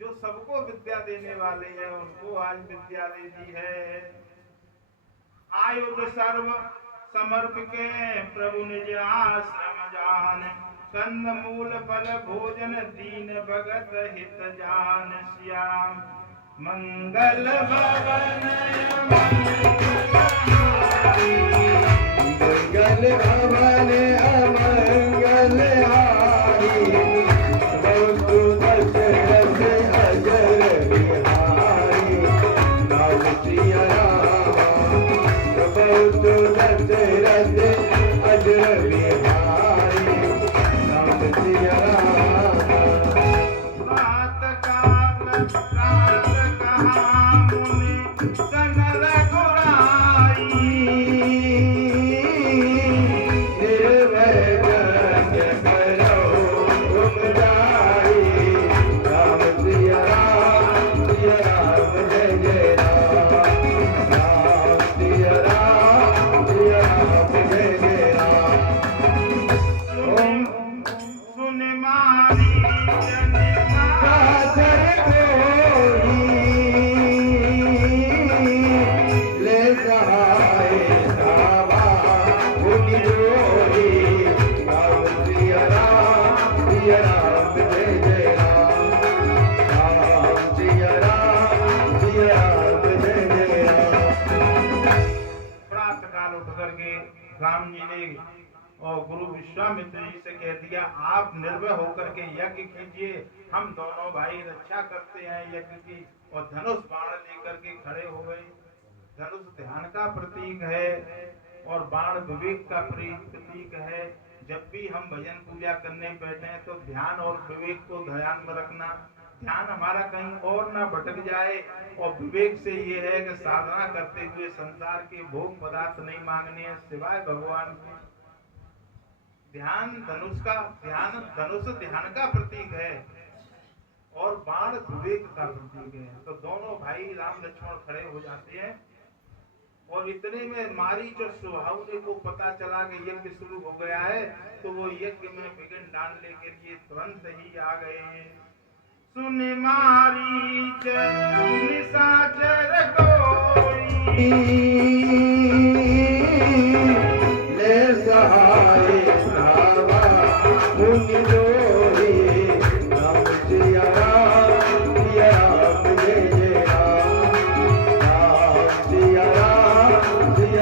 जो सबको विद्या देने वाले हैं उनको आज विद्या दे दी है। आयुध सर्व समर्पिके प्रभु निज आश्रम जान, कंद मूल फल भोजन दीन भगत हित जान, श्याम मंगल भवन मंगल भवन अमंगल हारी, बहुत दशरथ अजर बिहारी, राम सिया राम बहुत दशरथ अजर बिहारी, राम सिया राम। रात काल रात कहाँ मुनि सन रघुराई, निर्भय जन करो तुम जाई, राम सिया राम जय जय राम, राम सिया राम जय जय राम। सुन मारी जनता सागर कोई ले सहाय धावा मुनि जोई, राम सिया राम जय जय राम, राम सिया राम जय जय राम। प्रातः काल उठ करके राम जी ने और गुरु विश्वामित्र जी से कह दिया, आप निर्भय होकर के यज्ञ कीजिए, हम दोनों भाई रक्षा करते हैं यज्ञ की। और धनुष बाण लेकर के खड़े हो गए। धनुष ध्यान का प्रतीक है और बाण विवेक का प्रतीक है। जब भी हम भजन पूजा करने बैठे हैं तो ध्यान और विवेक को ध्यान में रखना, ध्यान हमारा कहीं और ना भटक जाए। और विवेक से ये है कि साधना करते हुए संसार के भोग पदार्थ नहीं मांगने हैं सिवाय भगवान के। ध्यान धनुष का धनुष ध्यान का प्रतीक है और बाण विवेक का प्रतीक है। तो दोनों भाई राम लक्ष्मण खड़े हो जाते हैं और इतने में मारीच और सुहावने को पता चला कि यज्ञ शुरू हो गया है, तो वो यज्ञ में विघ्न डालने के लिए तुरंत ही आ गए हैं। सुन मारीच निशाचर कोई, ले सहाय धावा मुनि जोई, राम सिया राम जय जय राम, राम सिया राम जय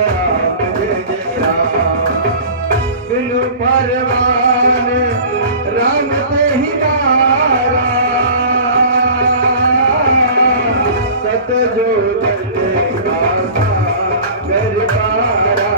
जय राम। बिनु परवान राम ते ही तारा, सत जो कर पारा,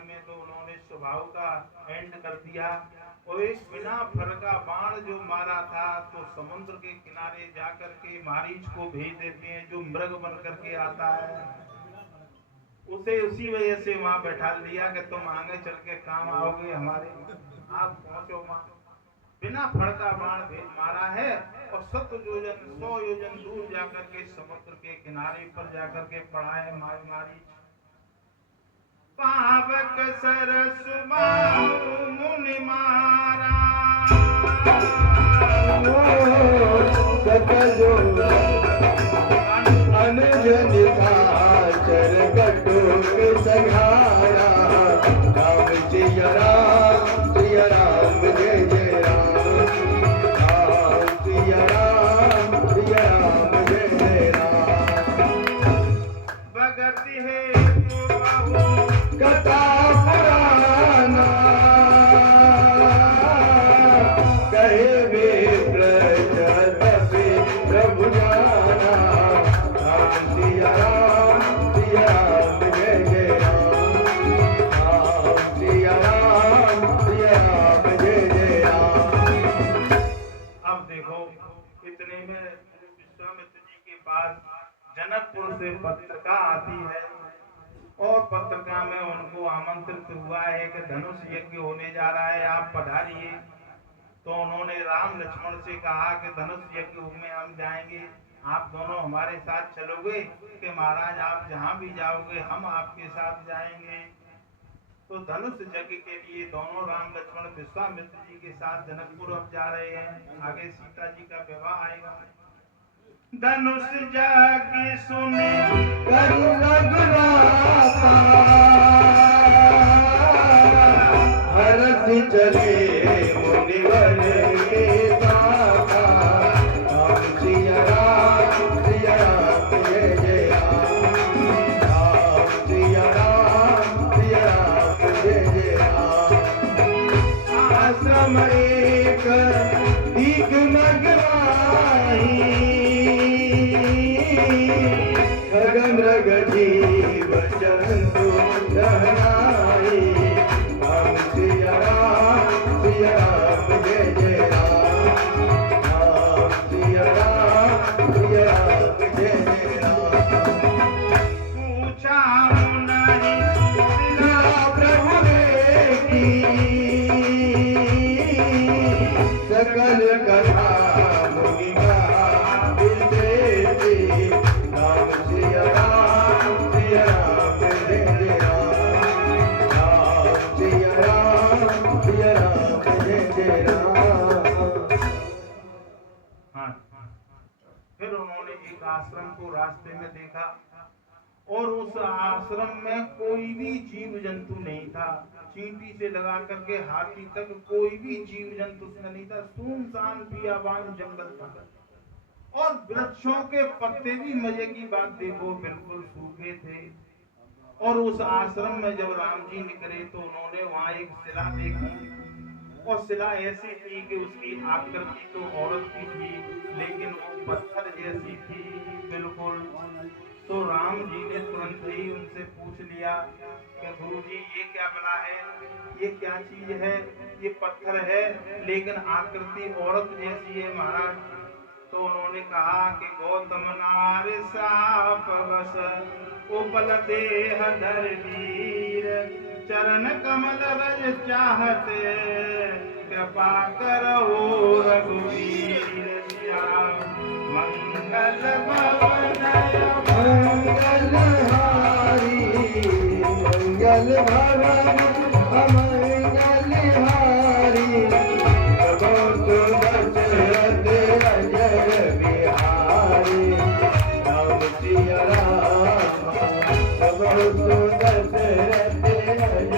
मारने में तो उन्होंने स्वभाव का एंड कर दिया और एक बिना फर का बाण जो मारा था तो समुद्र के किनारे जाकर के मारीच को भेज देते हैं जो मृग बन करके आता है, उसे उसी वजह से वहां बैठा लिया कि तुम आगे चल के काम आओगे हमारे, आप पहुंचो वहां। बिना फर का बाण मारा है और 100 योजन दूर जाकर के समुद्र के किनारे पर जाकर के पड़ा है मारी। पावक सरस मुनि मारा सकलो अनुजन साचर कटुक सघारा राम सिया राम जय जय राम सिया राम जय जय राम भगति है कथा पुराना कहे वे प्रजपि प्रभु जाना राम सिया राम जय जय राम सिया राम जय जय राम। अब देखो इतने में विश्वामित्र जी के पास जनकपुर से पत्रिका आती है और पत्रिका में उनको आमंत्रित हुआ है कि धनुष यज्ञ होने जा रहा है, आप पधारिए। तो उन्होंने राम लक्ष्मण से कहा कि धनुष यज्ञ में हम जाएंगे, आप दोनों हमारे साथ चलोगे कि महाराज आप जहां भी जाओगे हम आपके साथ जाएंगे। तो धनुष यज्ञ के लिए दोनों राम लक्ष्मण विश्वामित्र जी के साथ जनकपुर अब जा रहे हैं, आगे सीता जी का विवाह आएगा। धनुष यज्ञ सुने करुण रघुनाथा भरत चले मुनिवर के साथा राम सिया राम जय जय राम सिया राम जय जय राम। आश्रम एक दीग मगवाही मृग जीव जंतु रहनाई राम सिया राम जय जय राम सिया राम जय जय राम। पूछा नहीं प्रभु की सकल कथा मुनि राम सिया राम जय जय राम सिया राम जय जय राम। हाँ, फिर उन्होंने एक आश्रम को रास्ते में देखा और उस आश्रम में कोई भी जीव जंतु नहीं था, चींटी से लगा करके हाथी तक कोई भी जीव जंतु उसमें नहीं था, सुनसान बियाबान जंगल था और वृक्षों के पत्ते भी मजे की बात देखो बिल्कुल सूखे थे। और उस आश्रम में जब राम जी निकले तो उन्होंने वहां एक शिला देखी और शिला ऐसी थी कि उसकी आकृति तो औरत की थी लेकिन वो पत्थर जैसी थी बिल्कुल। तो राम जी ने तुरंत ही उनसे पूछ लिया कि गुरु जी ये क्या बना है, ये क्या चीज है, ये पत्थर है लेकिन आकृति औरत जैसी है महाराज। तो उन्होंने कहा कि गौतम नार साप बस उपल देह धर वीर चरण कमल रज चाहते कृपा करो रघुवीर मंगल भवन मंगल हारी मंगल भवन अमंगल हारी दशरथ अजय बिहारी राम सिया राम दशरथ अजय बिहारी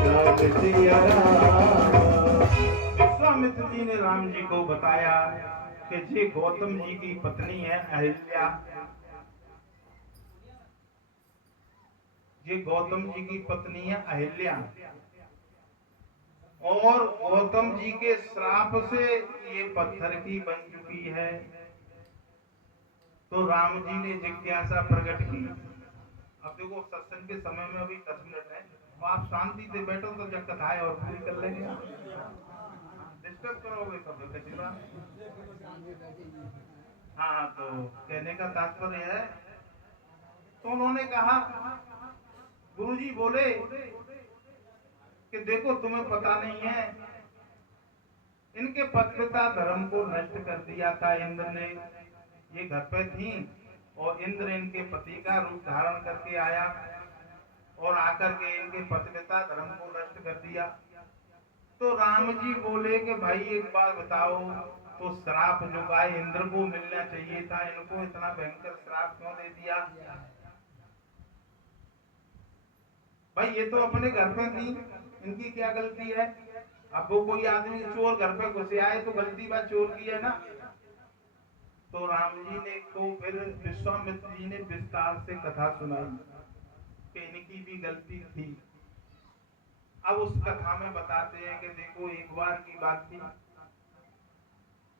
राम सिया राम। विश्वामित्र जी ने राम जी को बताया कि ये गौतम जी की पत्नी है अहिल्या, ये गौतम जी की पत्नी है अहिल्या और गौतम जी के श्राप से ये पत्थर की बन चुकी है। तो राम जी ने जिज्ञासा प्रकट की अब देखो सत्संग के समय में अभी 10 मिनट है, तो आप शांति से बैठो तो जब कथाएं और पूरी कर लेंगे। डिस्टर्ब करोगे सब कैसी बात। हाँ, तो कहने का तात्पर्य है, तो उन्होंने कहा, गुरुजी बोले कि देखो तुम्हें पता नहीं है, इनके पतिव्रता धर्म को नष्ट कर दिया था इंद्र ने। ये घर पे थी और इंद्र इनके पति का रूप धारण करके आया और आकर के इनके पतिव्रता धर्म को नष्ट कर दिया। तो राम जी बोले कि भाई एक बार बताओ, तो श्राप जो गाय इंद्र को मिलना चाहिए था, इनको इतना भयंकर श्राप क्यों दे दिया? भाई ये तो अपने घर पे थी, इनकी क्या गलती है? अब वो कोई आदमी चोर घर पे घुसे आए तो गलती बात चोर की है ना। तो राम जी ने तो फिर विश्वामित्र जी ने विस्तार से कथा सुनाई कि इनकी भी गलती थी। अब उस कथा में बताते हैं कि देखो एक बार की बात थी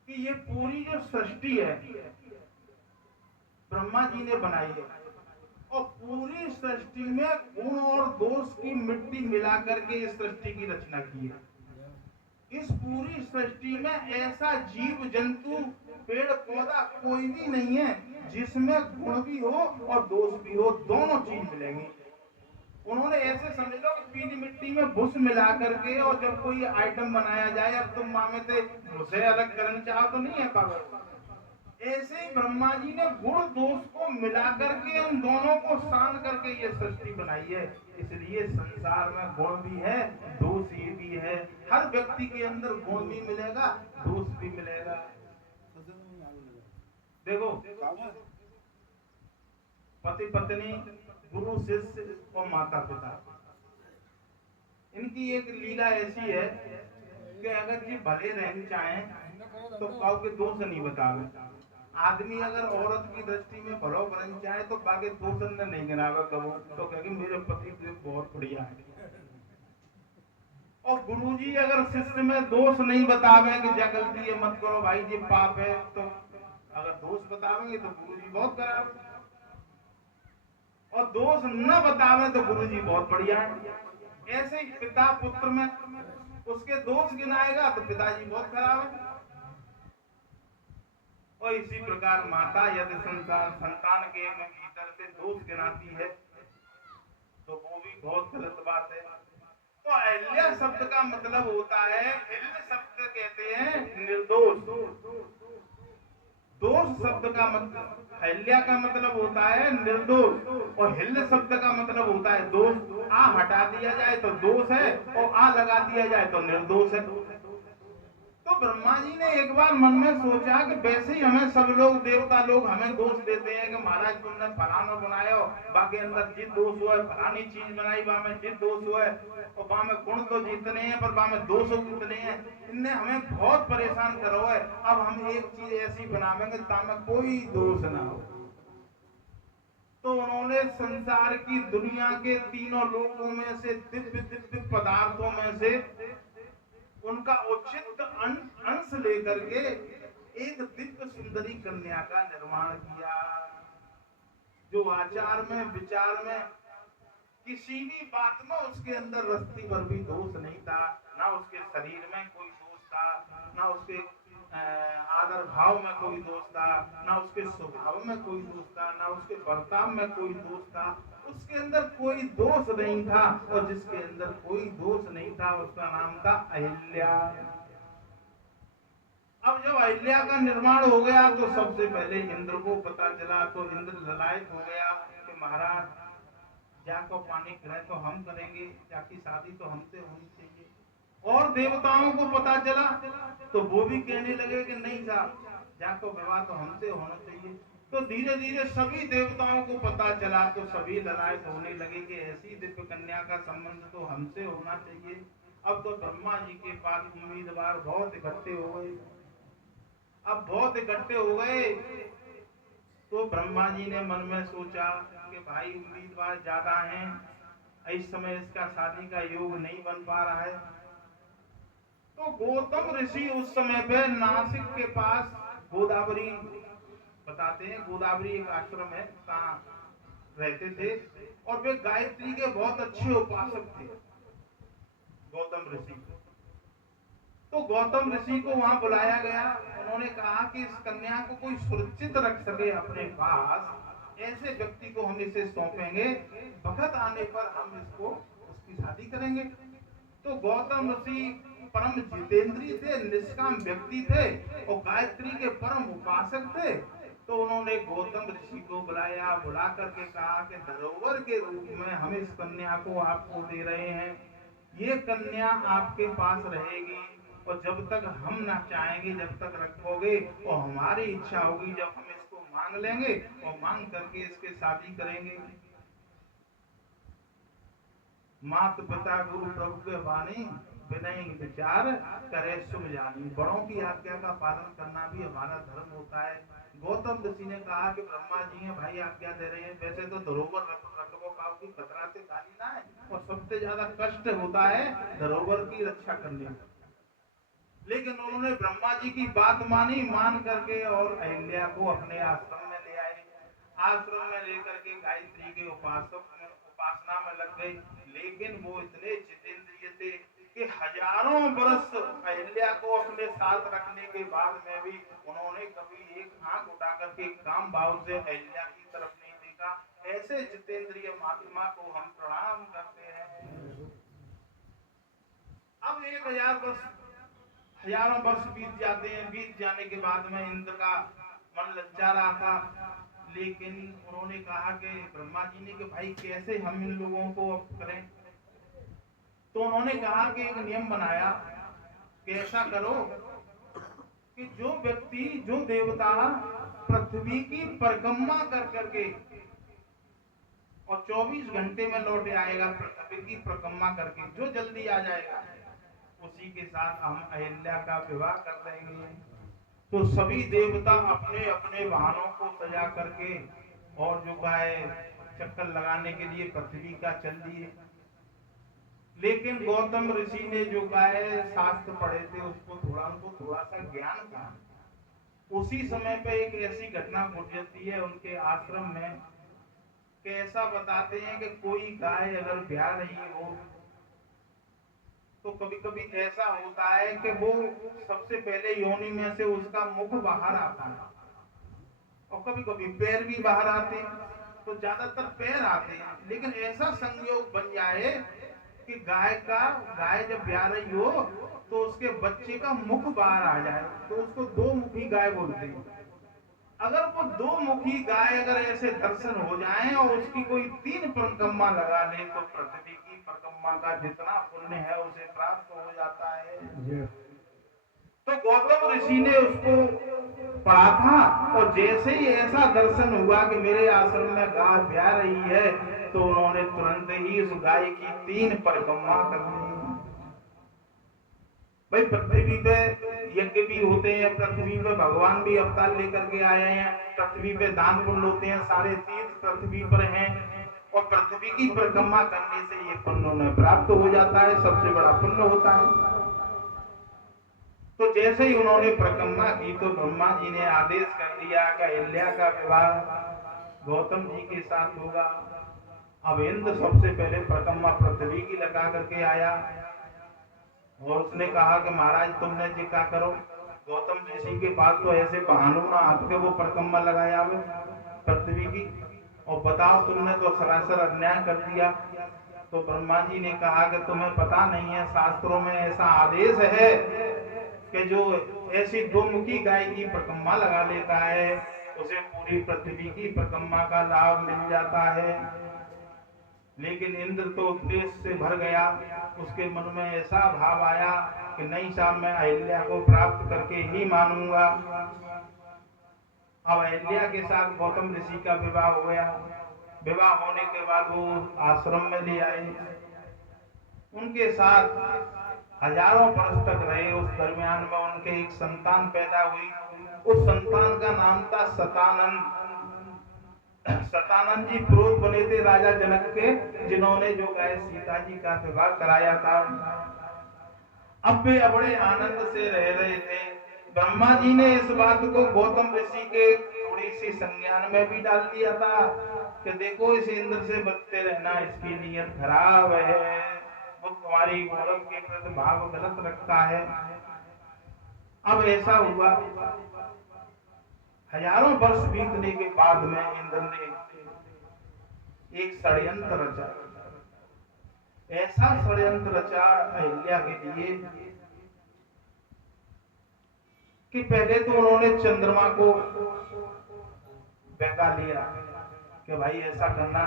कि ये पूरी जो सृष्टि है ब्रह्मा जी ने बनाई है, और पूरी सृष्टि में गुण और दोष की मिट्टी मिलाकर के इस सृष्टि की रचना की है। इस पूरी सृष्टि में ऐसा जीव जंतु पेड़ पौधा कोई भी नहीं है जिसमें गुण भी हो और दोष भी हो, दोनों चीज मिलेंगी। उन्होंने ऐसे समझ लो कि पीली मिट्टी में भूस मिला करके और जब कोई आइटम बनाया जाए, अब तुम मामे थे भूसे अलग करना चाहो तो नहीं है पागल। ऐसे ही ब्रह्मा जी ने गुण दोष को मिला करके उन दोनों को सान करके ये सृष्टि बनाई है। इसलिए संसार में गुण भी है, दोष भी है। हर व्यक्ति के अंदर गुण भी मिलेगा, दोष भी मिलेगा। देखो पति पत्नी, गुरु शिष्य और माता पिता, इनकी एक लीला ऐसी है कि अगर ये भले रहना चाहें तो काउ के दोष नहीं बतावे। आदमी अगर औरत की दृष्टि में भलो बनना चाहे तो बाकी दोष नहीं गिनावे कबो, तो कहेंगे मेरे पति तो बहुत बढ़िया है। और गुरुजी अगर शिष्य में दोष नहीं बतावे कि जा गलती है मत करो भाई ये पाप है, तो अगर दोष बतावेंगे तो गुरुजी बहुत खराब, और दोष न बतावे तो गुरुजी बहुत बढ़िया है। ऐसे ही पिता पुत्र में उसके दोष गिनाएगा तो पिताजी बहुत खराब है। और इसी प्रकार माता यदि संतान के भीतर से दोष गिनाती है तो वो भी बहुत गलत बात है। तो अहिल्या शब्द का मतलब होता है, हिल्य शब्द कहते हैं निर्दोष। दोष शब्द का मतलब, अहिल्या का मतलब होता है निर्दोष, और हिल्य शब्द का मतलब होता है दोष। आ हटा दिया जाए तो दोष है और आ लगा दिया जाए तो निर्दोष है। तो ब्रह्मा जी ने एक बार मन में सोचा कि वैसे ही हमें सब लोग देवता लोग हमें दोष देते हैं कि महाराज तुमने फलाना बनाया, बाकी अंदर जित दोष हुआ है, फलानी चीज बनाई बा में जित दोष हुआ है, और बा में गुण तो जितने हैं पर बा में दोष कितने हैं। इनने हमें बहुत परेशान करो है। अब हम एक चीज ऐसी बनावेंगे ताकि कोई दोष ना हो। तो उन्होंने संसार की दुनिया के तीनों लोगों में से दिव्य दिव्य पदार्थों में से उनका उचित अंश लेकर के एक दिव्य सुंदरी कन्या का निर्माण किया, जो आचार में विचार में किसी भी बात में उसके अंदर रस्ती भर भी दोष नहीं था, ना उसके शरीर में कोई दोष था, ना उसके आदर भाव में कोई दोष था, ना उसके स्वभाव में कोई दोष था, ना उसके बर्ताव में कोई दोष था। उसके अंदर कोई दोष नहीं था, और जिसके अंदर कोई दोष नहीं था उसका नाम था अहिल्या। अब जब अहिल्या का निर्माण हो गया तो सबसे पहले इंद्र को पता चला, तो इंद्र ललायत हो गया कि महाराज जाको पानी पिलाए तो हम करेंगे, जाकी शादी तो हमसे होनी चाहिए। और देवताओं को पता चला तो वो भी कहने लगे कि नहीं साहब, जाको विवाह तो हमसे होना चाहिए। तो धीरे धीरे सभी देवताओं को पता चला तो सभी ललायत होने लगे कि ऐसी दिव्य कन्या का संबंध तो हमसे होना चाहिए। अब तो ब्रह्मा जी के पास उम्मीदवार बहुत इकट्ठे हो गए। अब बहुत इकट्ठे हो गए तो ब्रह्मा जी ने मन में सोचा कि भाई उम्मीदवार ज्यादा हैं, इस समय इसका शादी का योग नहीं बन पा रहा है। तो गौतम ऋषि उस समय पे नासिक के पास गोदावरी, बताते हैं गोदावरी एक आश्रम है, रहते थे और वे गायत्री के बहुत अच्छे उपासक थे गौतम ऋषि। तो गौतम ऋषि को वहां बुलाया गया। उन्होंने कहा कि इस कन्या को कोई सुरक्षित रख सके अपने पास, ऐसे व्यक्ति को हम इसे सौंपेंगे, वक्त आने पर हम इसको उसकी शादी करेंगे। तो गौतम ऋषि परम जितेंद्रिय थे, निष्काम व्यक्ति थे और गायत्री के परम उपासक थे। तो उन्होंने गौतम ऋषि को बुलाया, बुला करके कहा कि धरोहर के रूप में हम इस कन्या को आपको दे रहे हैं, ये कन्या आपके पास रहेगी और जब तक हम ना चाहेंगे जब तक रखोगे, और हमारी इच्छा होगी जब हम इसको मांग लेंगे और मांग करके इसके शादी करेंगे। मात पिता गुरु प्रभु के वाणी विनय विचार करे सुख जानी। बड़ों की आज्ञा का पालन करना भी हमारा धर्म होता है। गौतम ऋषि ने कहा कि ब्रह्मा जी हैं भाई आज्ञा दे रहे हैं, वैसे तो धरोहर रखो काव की खतरा से खाली ना है और सबसे ज्यादा कष्ट होता है धरोहर की रक्षा करने में। लेकिन उन्होंने ब्रह्मा जी की बात मानी, मान करके और अहिल्या को अपने आश्रम में ले आए। आश्रम में लेकर के गायत्री के उपासना में लग गए। लेकिन वो इतने जितेंद्रिय थे कि हजारों वर्ष अहिल्या को अपने साथ रखने के बाद में भी उन्होंने कभी एक आंख उठा करके काम भाव से अहिल्या की तरफ नहीं देखा। ऐसे जितेंद्रिय महात्मा को हम प्रणाम करते हैं। अब 1000 वर्ष बीत जाते हैं। बीत जाने के बाद में इंद्र का मन लज्जा रहा था, लेकिन उन्होंने कहा कि ब्रह्मा जी ने कि भाई कैसे हम इन लोगों को अब करें। तो उन्होंने कहा कि एक नियम बनाया कि ऐसा करो कि जो व्यक्ति जो देवता पृथ्वी की परिक्रमा कर करके और 24 घंटे में लौट आएगा, पृथ्वी की परिक्रमा करके जो जल्दी आ जाएगा, उसी के साथ हम अहिल्या का विवाह कर देंगे। तो सभी देवता अपने अपने वाहनों को सजा करके और जो गाय चक्कर लगाने के लिए पृथ्वी का चल दिए। लेकिन गौतम ऋषि ने जो गाय शास्त्र पढ़े थे उनको थोड़ा सा ज्ञान था। उसी समय पे एक ऐसी घटना घट जाती है उनके आश्रम में कि ऐसा बताते हैं कि कोई गाय अगर ब्याह रही हो तो कभी कभी ऐसा होता है कि वो सबसे पहले योनि में से उसका मुख बाहर आता है और कभी कभी पैर भी बाहर आते हैं। तो ज्यादातर पैर आते हैं, लेकिन ऐसा संयोग बन जाए कि गाय जब ब्याह रही हो तो उसके बच्चे का मुख बाहर आ जाए, तो उसको दो मुखी गाय बोलते हैं। अगर वो दो मुखी गाय अगर ऐसे दर्शन हो जाए और उसकी कोई 3 परिक्रमा लगा ले तो पृथ्वी की परिक्रमा का जितना पुण्य है उसे प्राप्त हो जाता है। तो गौतम ऋषि ने उसको पढ़ा था और जैसे ही ऐसा दर्शन हुआ कि मेरे आश्रम में गाय ब्याह रही है तो उन्होंने तुरंत ही उस गाय की 3 परिक्रमा कर दी। भाई पृथ्वी पे यज्ञ भी होते हैं, पृथ्वी पे भगवान भी अवतार लेकर के आए हैं, पृथ्वी पे दान पुण्य होते हैं, सारे तीर्थ पृथ्वी पर हैं और पृथ्वी की परिक्रमा करने से ये पुण्य उन्हें प्राप्त हो जाता है, सबसे बड़ा पुण्य होता है। तो जैसे ही उन्होंने परिक्रमा की तो ब्रह्मा जी ने आदेश कर दिया कि अहिल्या का विवाह गौतम जी के साथ होगा। अब इंद्र सबसे पहले परिक्रमा पृथ्वी की लगा करके आया और उसने कहा कि महाराज तुमने जी क्या करो, गौतम ऋषि के पास तो ऐसे बहानों ना आपके वो परिक्रमा लगाया पृथ्वी की, और बताओ तुमने तो सरासर अन्याय कर दिया। तो ब्रह्मा जी ने कहा कि तुम्हें पता नहीं है, शास्त्रों में ऐसा आदेश है कि जो ऐसी 2 मुखी गाय की परिक्रमा लगा लेता है उसे पूरी पृथ्वी की परिक्रमा का लाभ मिल जाता है। लेकिन इंद्र तो द्वेष से भर गया, उसके मन में ऐसा भाव आया कि नहीं साहब मैं अहिल्या को प्राप्त करके ही मानूंगा। अब अहिल्या के साथ गौतम ऋषि का विवाह हो गया। विवाह होने के बाद वो आश्रम में ले आए, उनके साथ हजारों वर्ष तक रहे। उस दरमियान में उनके एक संतान पैदा हुई, उस संतान का नाम था सतानंद। सतानंद जी पुरोहित बने थे राजा जनक के, जिन्होंने जो गाय सीता जी का विवाह कराया था। अब वे बड़े आनंद से रह रहे थे। ब्रह्मा जी ने इस बात को गौतम ऋषि के थोड़ी सी संज्ञान में भी डाल दिया था कि देखो इस इंद्र से बचते रहना, इसकी नीयत खराब है, वो तुम्हारी औरत के प्रति भाव गलत रखता है। अब ऐसा हुआ, हजारों वर्ष बीतने के बाद में इंद्र ने एक षड्यंत्र रचा। ऐसा षड्यंत्र रचा अहिल्या के लिए कि पहले तो उन्होंने चंद्रमा को बहका लिया कि भाई ऐसा करना,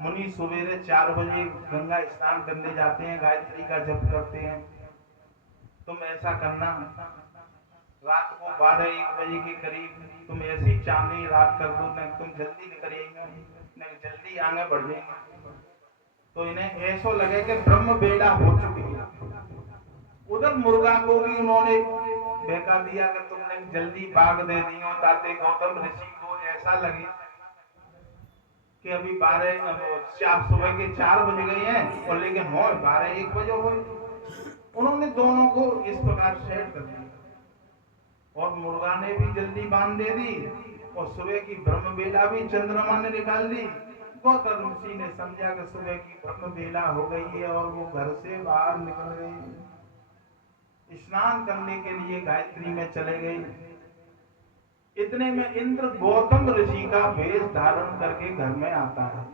मुनि सवेरे 4 बजे गंगा स्नान करने जाते हैं, गायत्री का जप करते हैं, तुम ऐसा करना रात को 12-1 बजे के करीब तुम ऐसी चांदनी रात कर दो, नहीं तुम जल्दी निकलिएगा, नहीं जल्दी आगे बढ़ जाएंगे। तो इन्हें ऐसा लगे कि ब्रह्म बेला हो चुकी है। उधर मुर्गा को भी उन्होंने बहका दिया कि तुमने जल्दी बाग दे दी हो, ताकि गौतम ऋषि को ऐसा लगे कि अभी 12 सुबह के 4 बज गए हैं और लेकिन हो 12-1 बजे हो। उन्होंने दोनों को इस प्रकार सेट कर दिया और मुर्गा ने भी जल्दी बांध दे दी और सुबह की ब्रह्म बेला भी चंद्रमा ने निकाल दी। गौतम ऋषि ने समझा कि सुबह की ब्रह्म बेला हो गई है और वो घर से बाहर निकल गए, स्नान करने के लिए गायत्री में चले गए। इतने में इंद्र गौतम ऋषि का वेश धारण करके घर में आता है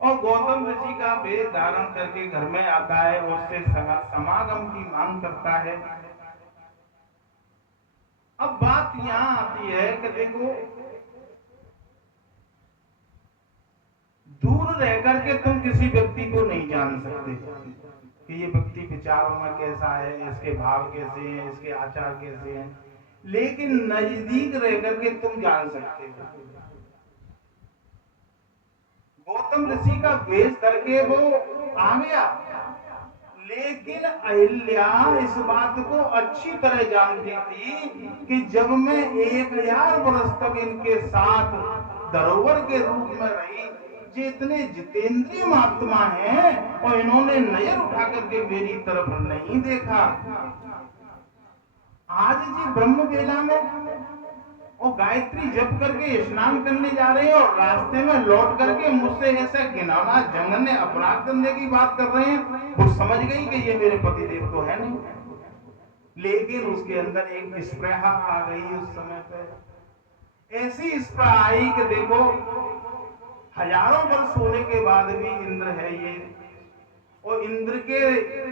और गौतम ऋषि का वेश धारण करके घर में आता है, उससे समागम की मांग करता है। अब बात यहां आती है कि देखो, दूर रह करके तुम किसी व्यक्ति को नहीं जान सकते कि ये व्यक्ति विचारों में कैसा है, इसके भाव कैसे हैं, इसके आचार कैसे हैं, लेकिन नजदीक रह करके तुम जान सकते हो। गौतम ऋषि का वेश करके वो आ गया, लेकिन अहिल्या इस बात को अच्छी तरह जानती थी कि जब मैं 1000 वर्ष तक इनके साथ धरोहर के रूप में रही, जितने जितेंद्रिय महात्मा हैं और इन्होंने नजर उठा करके मेरी तरफ नहीं देखा, आज जी ब्रह्म बेला में और गायत्री जप करके स्नान करने जा रहे हैं और रास्ते में लौट करके मुझसे ऐसा घिनौना जघन्य अपराध करने की बात कर रहे हैं। वो समझ गई कि ये मेरे पतिदेव तो है नहीं, लेकिन उसके अंदर एक स्पृहा आ गई। उस समय पे ऐसी स्पृहा आई कि देखो, हजारों वर्ष होने के बाद भी इंद्र है ये, और इंद्र के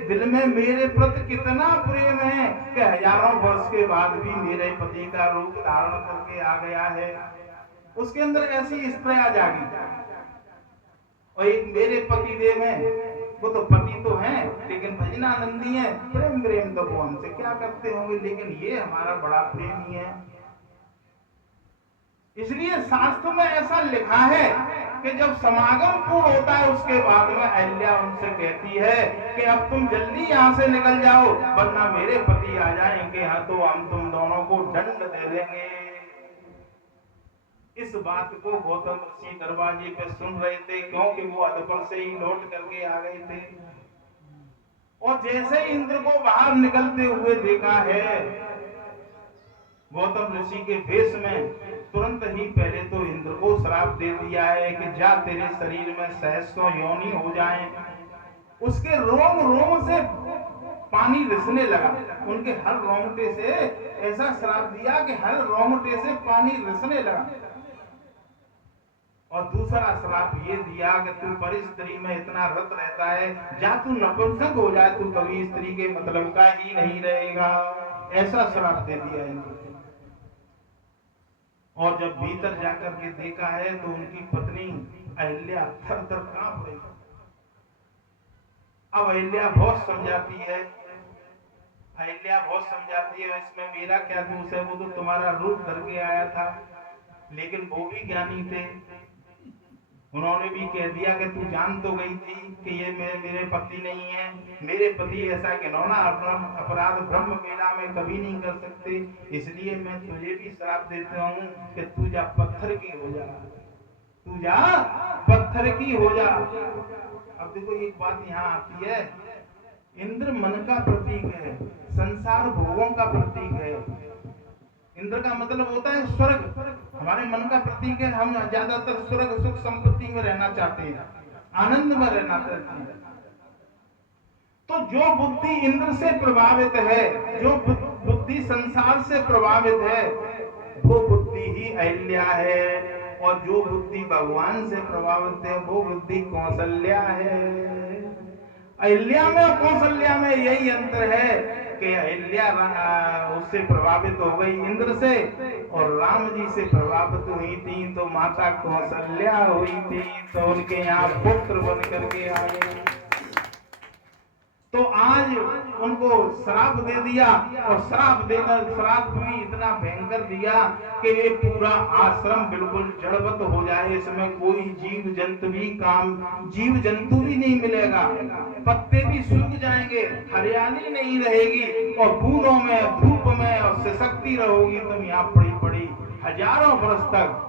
दिल में मेरे प्रति कितना प्रेम है कि हजारों वर्ष के बाद भी मेरे पति का रूप धारण करके आ गया है। उसके अंदर ऐसी स्त्रियां जागी। और एक मेरे पति देव है, वो तो पति तो हैं लेकिन भजनानंदी है, प्रेम प्रेम तो वो हमसे क्या करते होंगे, लेकिन ये हमारा बड़ा प्रेमी है। इसलिए शास्त्र में ऐसा लिखा है कि जब समागम पूर्ण होता है उसके बाद में अहिल्या उनसे कहती है कि अब तुम जल्दी यहाँ से निकल जाओ, वरना मेरे पति आ जाएंगे, हाँ तो हम तुम दोनों को दंड दे देंगे। इस बात को गौतम ऋषि दरवाजे पे सुन रहे थे, क्योंकि वो अदबर से ही लौट करके आ गए थे। और जैसे ही इंद्र को बाहर निकलते हुए देखा है गौतम ऋषि के वेश में, तुरंत ही पहले तो इंद्र को श्राप दे दिया है कि जा तेरे शरीर में सहस्रों योनि हो जाएं। उसके रोम रोम से पानी रिसने लगा, उनके हर रोंगटे से ऐसा श्राप दिया कि हर रोंगटे से पानी रिसने लगा। और दूसरा श्राप ये दिया कि तू पर स्त्री में इतना रत रहता है, जा तू नपुंसक हो जाए, तू कभी स्त्री के मतलब का ही नहीं रहेगा। ऐसा श्राप दे दिया इंद्र। और जब भीतर जाकर के देखा है तो उनकी पत्नी अहिल्या थर थर कांप रही। अब अहिल्या बहुत समझाती है, इसमें मेरा क्या दोष है, वो तो तुम्हारा रूप करके आया था। लेकिन वो भी ज्ञानी थे, उन्होंने भी कह दिया कि तू जान तो गई थी कि ये मेरे पति नहीं है, मेरे पति ऐसा घिनौना अपराध ब्रह्म बेला में कभी नहीं कर सकते, इसलिए मैं तुझे भी श्राप देता हूँ कि तू जा पत्थर की हो जा, तू जा पत्थर की हो जा। अब देखो एक बात यहाँ आती है, इंद्र मन का प्रतीक है, संसार भोगों का प्रतीक है, इंद्र का मतलब होता है स्वर्ग, हमारे मन का प्रतीक है। हम ज्यादातर स्वर्ग सुख संपत्ति में रहना चाहते हैं, आनंद में रहना चाहते हैं। तो जो बुद्धि इंद्र से प्रभावित है, जो बुद्धि संसार से प्रभावित है, वो बुद्धि ही अहिल्या है। और जो बुद्धि भगवान से प्रभावित है, वो बुद्धि कौशल्या है। अहिल्या में और कौशल्या में यही अंतर है कि अहिल्या उससे प्रभावित हो गई इंद्र से, और राम जी से प्रभावित हुई थी तो माता कौशल्या हुई थी, तो उनके यहाँ पुत्र बन करके आ गए। तो आज उनको श्राप दे दिया, और श्राप देकर श्राप भी इतना भयंकर दिया कि ये पूरा आश्रम बिल्कुल जड़वत हो जाए। इसमें कोई जीव जंतु भी नहीं मिलेगा, पत्ते भी सूख जाएंगे, हरियाली नहीं रहेगी, और बूंदों में धूप में और सिसकती रहोगी तुम यहाँ पड़ी पड़ी हजारों वर्ष तक।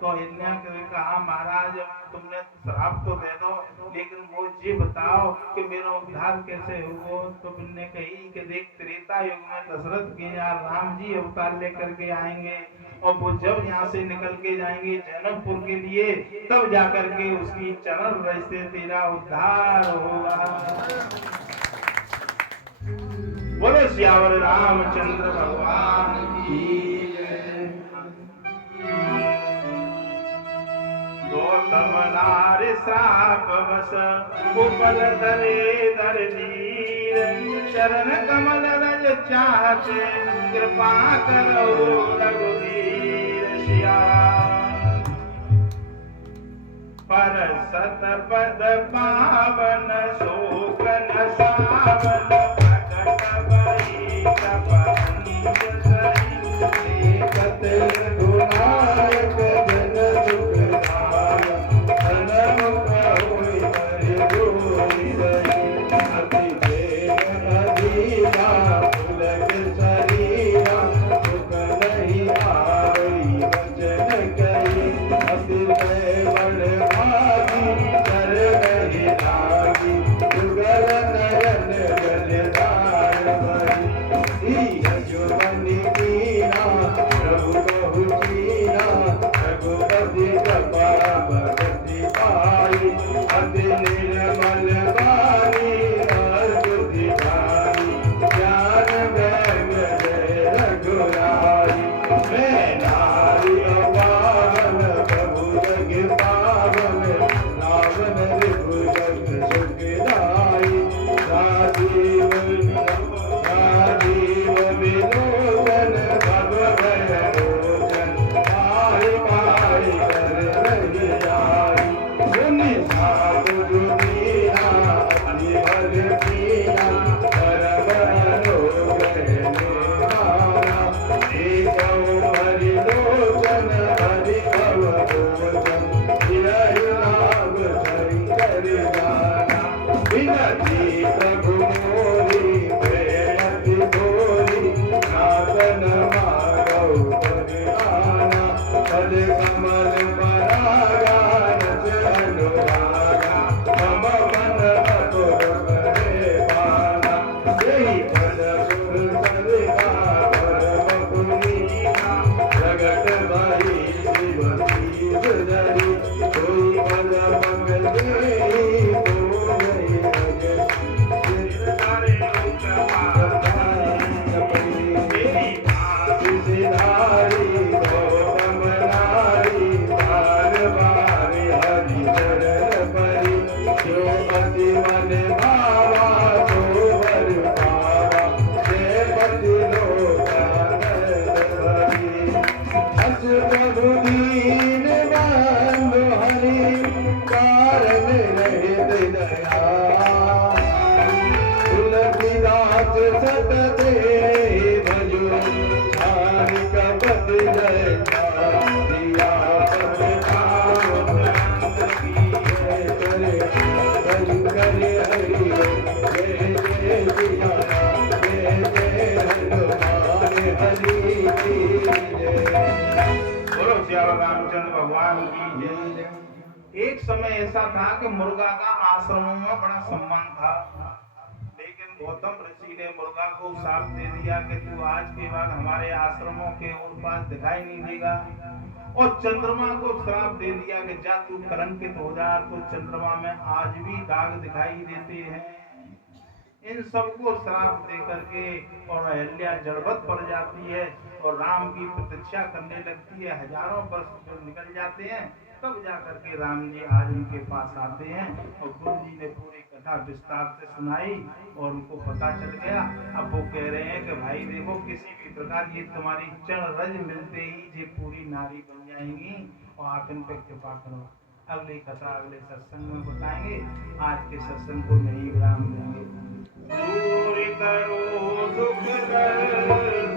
तो अहिल्या ने कहा, महाराज तुमने श्राप तो दे दो, लेकिन वो ये बताओ कि मेरा उद्धार कैसे होगा। तो तुमने कही कि देख, त्रेता युग में दशरथ के यहाँ राम जी अवतार लेकर के आएंगे, और वो जब यहाँ से निकल के जाएंगे जनकपुर के लिए, तब जाकर के उसकी चरण रज से तेरा उद्धार होगा। बोलो सियावर रामचंद्र भगवान की। गौतम नारि श्राप बस उपल धरे धर नीर, शरण कमल रज चाहते कृपा करो रघुवीर सिया। पर सत पद पावन शोकन सावन, प्रकट भई तपनी सही कत गुणायक जन दुखदाय, धन मुख होई पर जोरी रही। अति देव नदीरा पुलक शरीरा, सुख नहीं आई वचन कही। अति बड़ भागी कर गही लागी, जुगल नयन गलदार भई। यजुवनि कीना प्रभु बहु कीना, रघुपति कृपा भगति पाई। अति निर्मल वाणी अद्भुति भाई, ज्ञान गंग जय रघुराई। मैं नारी पावन प्रभु जग पावन, रावण रिपु जग सुखदाई। राजीव विलोचन भव भय रोचन, पाहि पाहि कर रही जाई। सुनि साधु जुदीना अति भल कीना, परम अनुग्रह निधाना। देखौ हरिलोचन हरि भव भोजन, यही नाम शंकर जाना। विनती प्रभु मोरी प्रेयति भोरी, नाथन मारौ पद आना। पद कमल परागा रस अनुरागा, मम मन मधुर करे पाना। यही पद सुर सरिगा परम पुनीना, प्रगट भई शिव शीश धरी। कोई पद मंगल देई हो गई अगति, सिर धरे मेरी भांति सिधारी। गौतम नारी बार बार हरि चरण परी, जो पति मन भावा सो वर पावा, से पति लोकानंद भरी। अस प्रभु दीन बंधु हरि, कारण रहित दया। तुलसीदास सतते भजो, छानि कपट जयता। दिया पद पावन की जय करे, शंकर हरि जय जय सिया राम, जय जय हनुमान हरि की जय। बोलो सियावर रामचंद्र भगवान की जय। एक समय ऐसा था कि मुर्गा का आश्रमों में बड़ा सम्मान था, लेकिन गौतम ऋषि ने मुर्गा को साफ दे दिया कि तू आज के बाद हमारे आश्रमों के उन पास दिखाई नहीं देगा। और चंद्रमा को श्राप दे दिया कि जा तू कलंकित हो जा। तो चंद्रमा में आज भी दाग दिखाई देते हैं। इन सबको श्राप दे करके और अहल्या जड़बत पड़ जाती है और राम की प्रतीक्षा करने लगती है। हजारों वर्ष जो निकल जाते हैं तब जाकर के राम जी आज उनके पास आते हैं और गुरु जी ने पूरी कथा विस्तार से सुनाई और उनको पता चल गया। अब वो कह रहे हैं कि भाई देखो किसी भी प्रकार ये तुम्हारी चरण रज मिलते ही ये पूरी नारी बन जाएंगी और आप इन पर कृपा करो। अगली कथा अगले सत्संग में बताएंगे। आज के सत्संग को नहीं विराम देंगे। दूर करो दुख दर्द